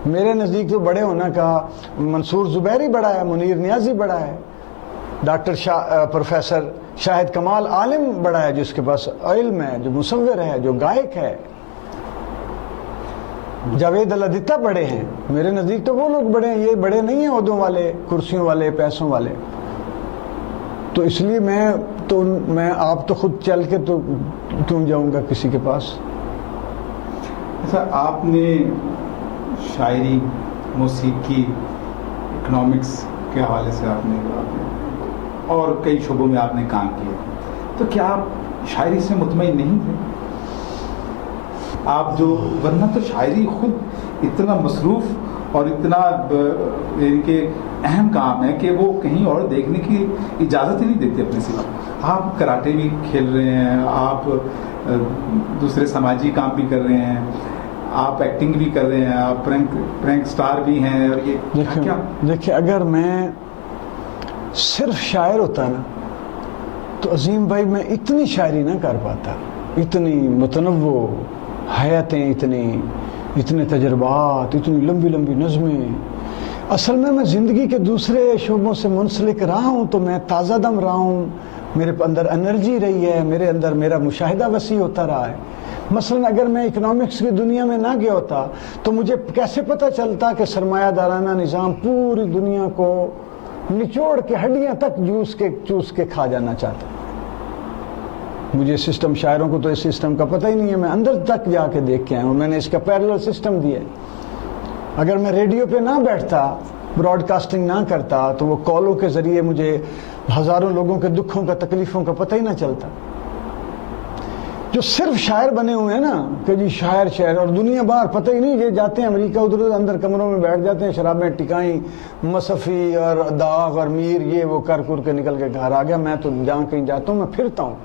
میرے نزدیک تو بڑے ہونا کا منصور زبیری بڑا ہے, منیر نیازی بڑا ہے, ڈاکٹر پروفیسر شاہد کمال عالم بڑا ہے جس کے پاس علم ہے, جو مصور ہے, جو گائک ہے, جاوید الادتہ بڑے ہیں. میرے نزدیک تو وہ لوگ بڑے ہیں, یہ بڑے نہیں ہیں عہدوں والے, کرسیوں والے, پیسوں والے. تو اس لیے میں آپ تو خود چل کے تو کیوں جاؤں گا کسی کے پاس. اچھا, آپ نے شاعری, موسیقی, اکنامکس کے حوالے سے آپ نے اور کئی شعبوں میں آپ نے کام کیا, تو کیا آپ شاعری سے مطمئن نہیں تھے؟ آپ جو, ورنہ تو شاعری خود اتنا مصروف اور اتنا ان کے اہم کام ہے کہ وہ کہیں اور دیکھنے کی اجازت ہی نہیں دیتے اپنے سوا. آپ کراٹے بھی کھیل رہے ہیں, آپ دوسرے سماجی کام بھی کر رہے ہیں, آپ ایکٹنگ بھی کر رہے ہیں, آپ پرینک سٹار بھی ہیں, اور یہ دیکھیں اگر میں صرف شاعر ہوتا نا تو عظیم بھائی میں اتنی شاعری نہ کر پاتا, اتنی متنوع حیاتیں, اتنے تجربات, اتنی لمبی لمبی نظمیں. اصل میں زندگی کے دوسرے شعبوں سے منسلک رہا ہوں, تو میں تازہ دم رہا ہوں, میرے اندر انرجی رہی ہے, میرے اندر میرا مشاہدہ وسیع ہوتا رہا ہے. مثلا اگر میں اکنامکس کی دنیا میں نہ گیا ہوتا تو مجھے کیسے پتہ چلتا کہ سرمایہ دارانہ نظام پوری دنیا کو نچوڑ کے ہڈیاں تک چوس کے کھا جانا چاہتا. مجھے سسٹم، شاعروں کو تو اس سسٹم کا پتہ ہی نہیں ہے، میں اندر تک جا کے دیکھ کے آیا ہوں، میں نے اس کا پیرلل سسٹم دیا ہے. اگر میں ریڈیو پہ نہ بیٹھتا، براڈ کاسٹنگ نہ کرتا، تو وہ کالوں کے ذریعے مجھے ہزاروں لوگوں کے دکھوں کا، تکلیفوں کا پتہ ہی نہ چلتا. جو صرف شاعر بنے ہوئے ہیں نا کہ جی شاعر اور دنیا باہر پتہ ہی نہیں، یہ جاتے ہیں امریکہ، ادھر اندر کمروں میں بیٹھ جاتے ہیں، شرابیں ٹکائیں، مصفی اور داغ اور میر یہ وہ کر کے نکل کے گھر آ گیا. میں تو جہاں کہیں جاتا ہوں میں پھرتا ہوں،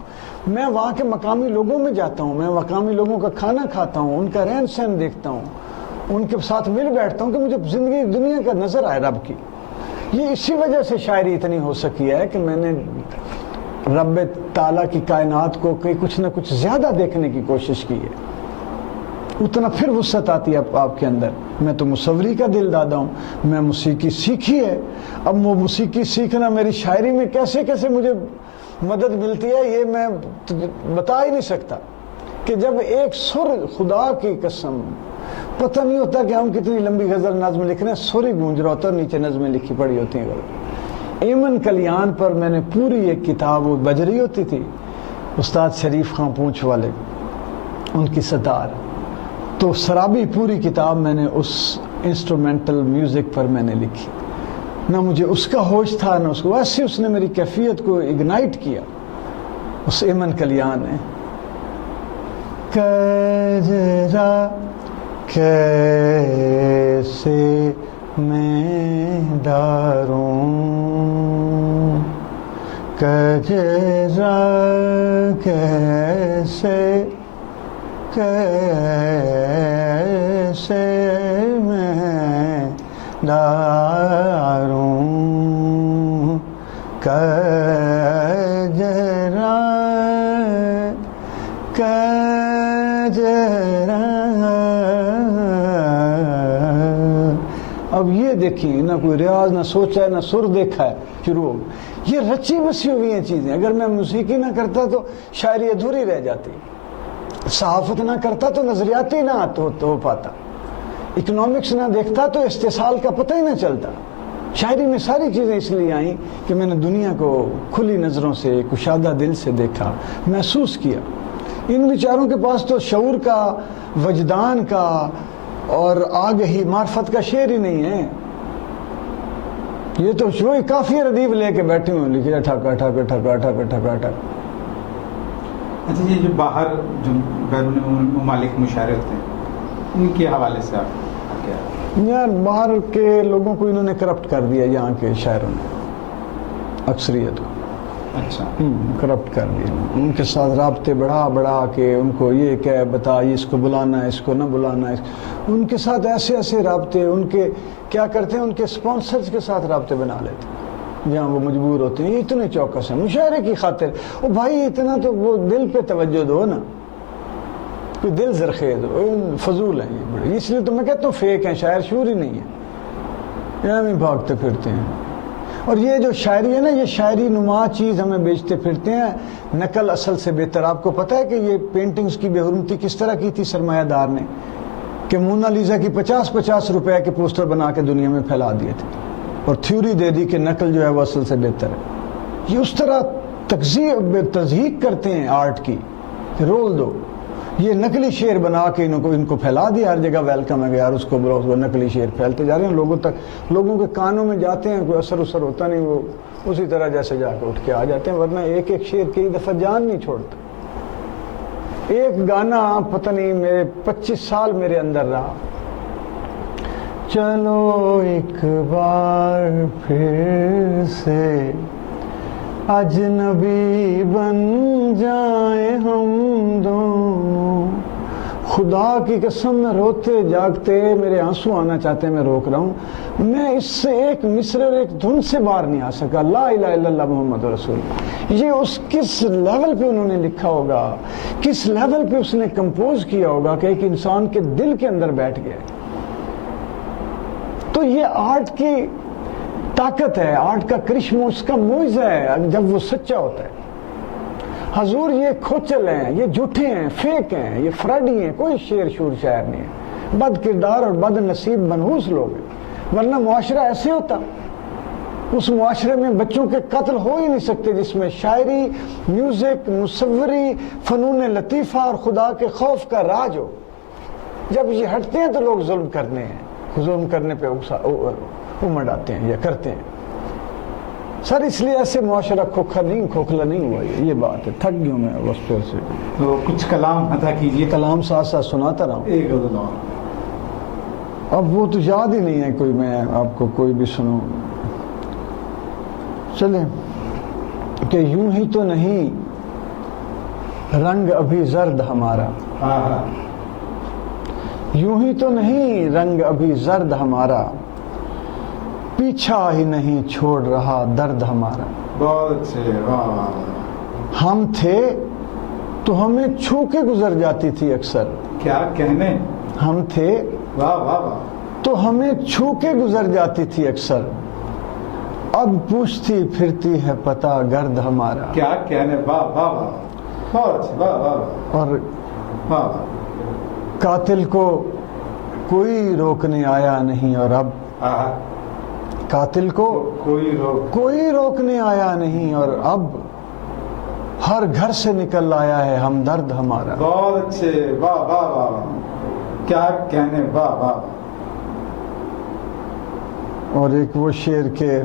میں وہاں کے مقامی لوگوں میں جاتا ہوں، میں مقامی لوگوں کا کھانا کھاتا ہوں، ان کا رہن سہن دیکھتا ہوں، ان کے ساتھ مل بیٹھتا ہوں کہ مجھے زندگی دنیا کا نظر آئے رب کی. یہ اسی وجہ سے شاعری اتنی ہو سکی ہے کہ میں نے رب تعالیٰ کی کائنات کو کچھ نہ کچھ زیادہ دیکھنے کی کوشش کی ہے. اتنا پھر وسعت آتی ہے آپ کے اندر. میں تو مصوری کا دل دادا ہوں، میں موسیقی سیکھی ہے. اب وہ موسیقی سیکھنا میری شاعری میں کیسے کیسے مجھے مدد ملتی ہے یہ میں بتا ہی نہیں سکتا. کہ جب ایک سر، خدا کی قسم پتہ نہیں ہوتا کہ ہم کتنی لمبی غزل نظم لکھ رہے ہیں، سر ہی گونج رہا ہوتا ہے، نیچے نظمیں لکھی پڑی ہوتی ہیں. ایمن کلیان پر میں نے پوری ایک کتاب، وہ بجری ہوتی تھی استاد شریف خان پونچھ والے، ان کی ستار، تو سرابی پوری کتاب میں نے اس انسٹرومنٹل میوزک پر میں نے لکھی. نہ مجھے اس کا ہوش تھا نہ اس کو، ویسے اس نے میری کیفیت کو اگنائٹ کیا اس ایمن کلیان نے. کجرا کیسے میں ڈاروں، کجرا کیسے میں ڈاروں، کجرا اب یہ دیکھیں، نہ کوئی ریاض، نہ سوچا ہے، نہ سر دیکھا ہے، شروع ہو. یہ رچی بسی ہوئی ہیں چیزیں. اگر میں موسیقی نہ کرتا تو شاعری ادھوری رہ جاتی، صحافت نہ کرتا تو نظریاتی نہ ہو پاتا، اکنامکس نہ دیکھتا تو استحصال کا پتہ ہی نہ چلتا. شاعری میں ساری چیزیں اس لیے آئیں کہ میں نے دنیا کو کھلی نظروں سے، کشادہ دل سے دیکھا، محسوس کیا. ان بیچاروں کے پاس تو شعور کا، وجدان کا اور آگہی، معرفت کا شعر ہی نہیں ہے. یہ تو وہی کافی ردیف لے کے بیٹھے ہوئے، لکھے ٹھاکا ٹھاکا ٹھاکا ٹھاکا ٹھاکا ٹھاکا. اچھا، یہ جو باہر جو بیرون ممالک مشاعرے ہوتے ہیں ان کے حوالے سے آپ کیا؟ یار باہر کے لوگوں کو انہوں نے کرپٹ کر دیا، یہاں کے شاعروں نے اکثریت کو. اچھا، کرپٹ کر دیا. ان کے ساتھ رابطے بڑھا کے ان کو یہ کہ بتا اس کو بلانا ہے، اس کو نہ بلانا ہے. ان کے ساتھ ایسے رابطے، ان کے کیا کرتے ہیں، ان کے سپانسرز کے ساتھ رابطے بنا لیتے ہیں جہاں وہ مجبور ہوتے ہیں. یہ اتنے چوکس ہیں مشاعرے کی خاطر. او بھائی اتنا تو وہ دل پہ توجہ دو نا، کوئی دل زرخیز ہو. فضول ہیں یہ بڑے، اس لیے تو میں کہتا ہوں فیک ہیں، شاعر شعور ہی نہیں ہے، یہاں بھی بھاگتے پھرتے ہیں. اور یہ جو شاعری ہے نا، یہ شاعری نما چیز ہمیں بیچتے پھرتے ہیں، نقل اصل سے بہتر. آپ کو پتہ ہے کہ یہ پینٹنگز کی بے حرمتی کس طرح کی تھی سرمایہ دار نے، کہ مونا لیزا کی 50 روپے کے پوسٹر بنا کے دنیا میں پھیلا دیے تھے اور تھیوری دے دی کہ نقل جو ہے وہ اصل سے بہتر ہے. یہ اس طرح تضحیق کرتے ہیں آرٹ کی کہ رول دو. یہ نقلی شعر بنا کے ان کو پھیلا دیا، ہر جگہ ویلکم ہے کہ یار اس کو بلاؤ، اس کو نقلی شعر پھیلتے جا رہے ہیں لوگوں تک، لوگوں کے کانوں میں جاتے ہیں، کوئی اثر ہوتا نہیں، وہ اسی طرح جیسے جا کے اٹھ کے آ جاتے ہیں. ورنہ ایک شعر کئی دفعہ جان نہیں چھوڑتا. ایک گانا پتہ نہیں میرے 25 سال میرے اندر رہا، چلو ایک بار پھر سے اجنبی بن جائیں ہم دونوں. خدا کی قسم میں روتے جاگتے میرے آنسو آنا چاہتے ہیں، میں روک رہا ہوں. میں اس سے ایک مصرع اور ایک دھن سے باہر نہیں آ سکا. لا الہ الا اللہ محمد رسول. یہ اس کس لیول پہ انہوں نے لکھا ہوگا، کس لیول پہ اس نے کمپوز کیا ہوگا کہ ایک انسان کے دل کے اندر بیٹھ گیا. تو یہ آرٹ کی طاقت ہے، آرٹ کا کرشمہ، اس کا معجزہ ہے جب وہ سچا ہوتا ہے. حضور یہ کھوچل ہیں، یہ جھوٹے ہیں، فیک ہیں، یہ فراڈی ہیں، کوئی شیر شور شاعر نہیں ہے، بد کردار اور بد نصیب منحوس لوگ ہیں، ورنہ معاشرہ ایسے ہوتا؟ اس معاشرے میں بچوں کے قتل ہو ہی نہیں سکتے جس میں شاعری، میوزک، مصوری، فنون لطیفہ اور خدا کے خوف کا راج ہو۔ جب یہ ہٹتے ہیں تو لوگ ظلم کرنے ہیں، ظلم کرنے پہ امڑ آتے ہیں یا کرتے ہیں۔ سر اس لیے ایسے معاشرہ کھوکھلا نہیں ہوا، یہ بات ہے۔ تھک گیا میں بس پھر سے، تو کچھ کلام ادا کیجیے۔ کلام ساتھ ساتھ سناتا رہا ہوں، ایک غزل اور۔ اب وہ تو یاد ہی نہیں ہے کوئی، میں آپ کو کوئی بھی سنوں۔ چلیں کہ یوں ہی تو نہیں رنگ ابھی زرد ہمارا، یوں ہی تو نہیں رنگ ابھی زرد ہمارا، پیچھا ہی نہیں چھوڑ رہا درد ہمارا۔ بہت اچھے، واہ واہ۔ ہم تھے تو ہمیں چھو کے گزر جاتی تھی اکثر، کیا کہنے، ہم تھے واہ واہ واہ، تو ہمیں چھو کے گزر جاتی تھی اکثر، اب پوچھتی پھرتی ہے پتہ گرد ہمارا۔ کیا کہنے، واہ واہ واہ، بہت اچھے، واہ واہ واہ، اور واہ واہ۔ قاتل کو کوئی روکنے آیا نہیں، اور اب قاتل کو کوئی روکنے آیا نہیں، اور اب ہر گھر سے نکل آیا ہے ہمدرد ہمارا۔ بہت اچھے، واہ واہ واہ، کیا کہنے، واہ واہ۔ اور ایک وہ شعر کے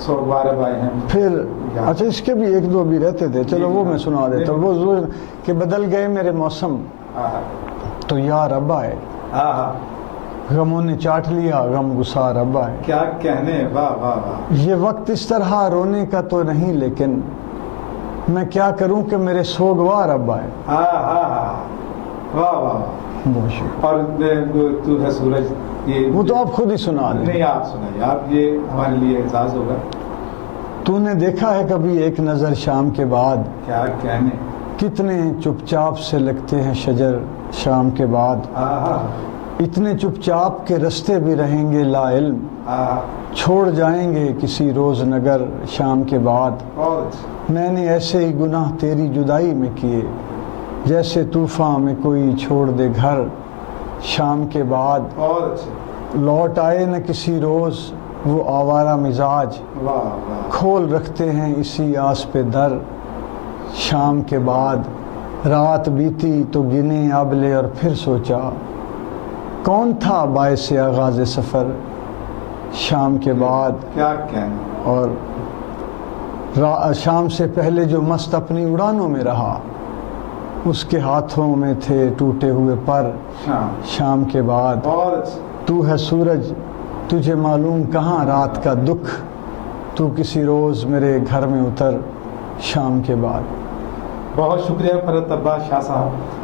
سوگوارے بھائی ہیں پھر، اچھا اس کے بھی ایک دو بھی رہتے تھے، چلو وہ میں سنا دیتا ہوں۔ وہ ضرور کہ بدل گئے میرے موسم تو یار اب آئے، غموں نے چاٹ لیا غم گسار اب آئے۔ کیا کہنے، واہ واہ واہ۔ یہ وقت اس طرح رونے کا تو نہیں، لیکن میں کیا کروں کہ میرے سوگوار اب آئے۔ واہ واہ۔ بہت شکریہ۔ اور تو ہے سورج، یہ وہ تو آپ خود ہی سنا دیں۔ نہیں آپ سنائیے، آپ، یہ ہمارے لیے اعزاز ہوگا۔ تو نے دیکھا ہے کبھی ایک نظر شام کے بعد، کیا کہنے، کتنے چپ چاپ سے لگتے ہیں شجر شام کے بعد، اتنے چپ چاپ کے رستے بھی رہیں گے لا علم، چھوڑ جائیں گے کسی روز نگر شام کے بعد۔ میں نے ایسے ہی گناہ تیری جدائی میں کیے، جیسے طوفان میں کوئی چھوڑ دے گھر شام کے بعد، لوٹ آئے نہ کسی روز وہ آوارہ مزاج، کھول رکھتے ہیں اسی آس پہ در شام کے بعد۔ رات بیتی تو گنے آبلے اور پھر سوچا، کون تھا باعث آغاز سفر شام کے بعد۔ کیا کہنے، اور شام سے پہلے جو مست اپنی اڑانوں میں رہا، اس کے ہاتھوں میں تھے ٹوٹے ہوئے پر شام کے بعد۔ تو ہے سورج، تجھے معلوم کہاں رات کا دکھ، تو کسی روز میرے گھر میں اتر شام کے بعد۔ بہت شکریہ فرحت عباس شاہ صاحب۔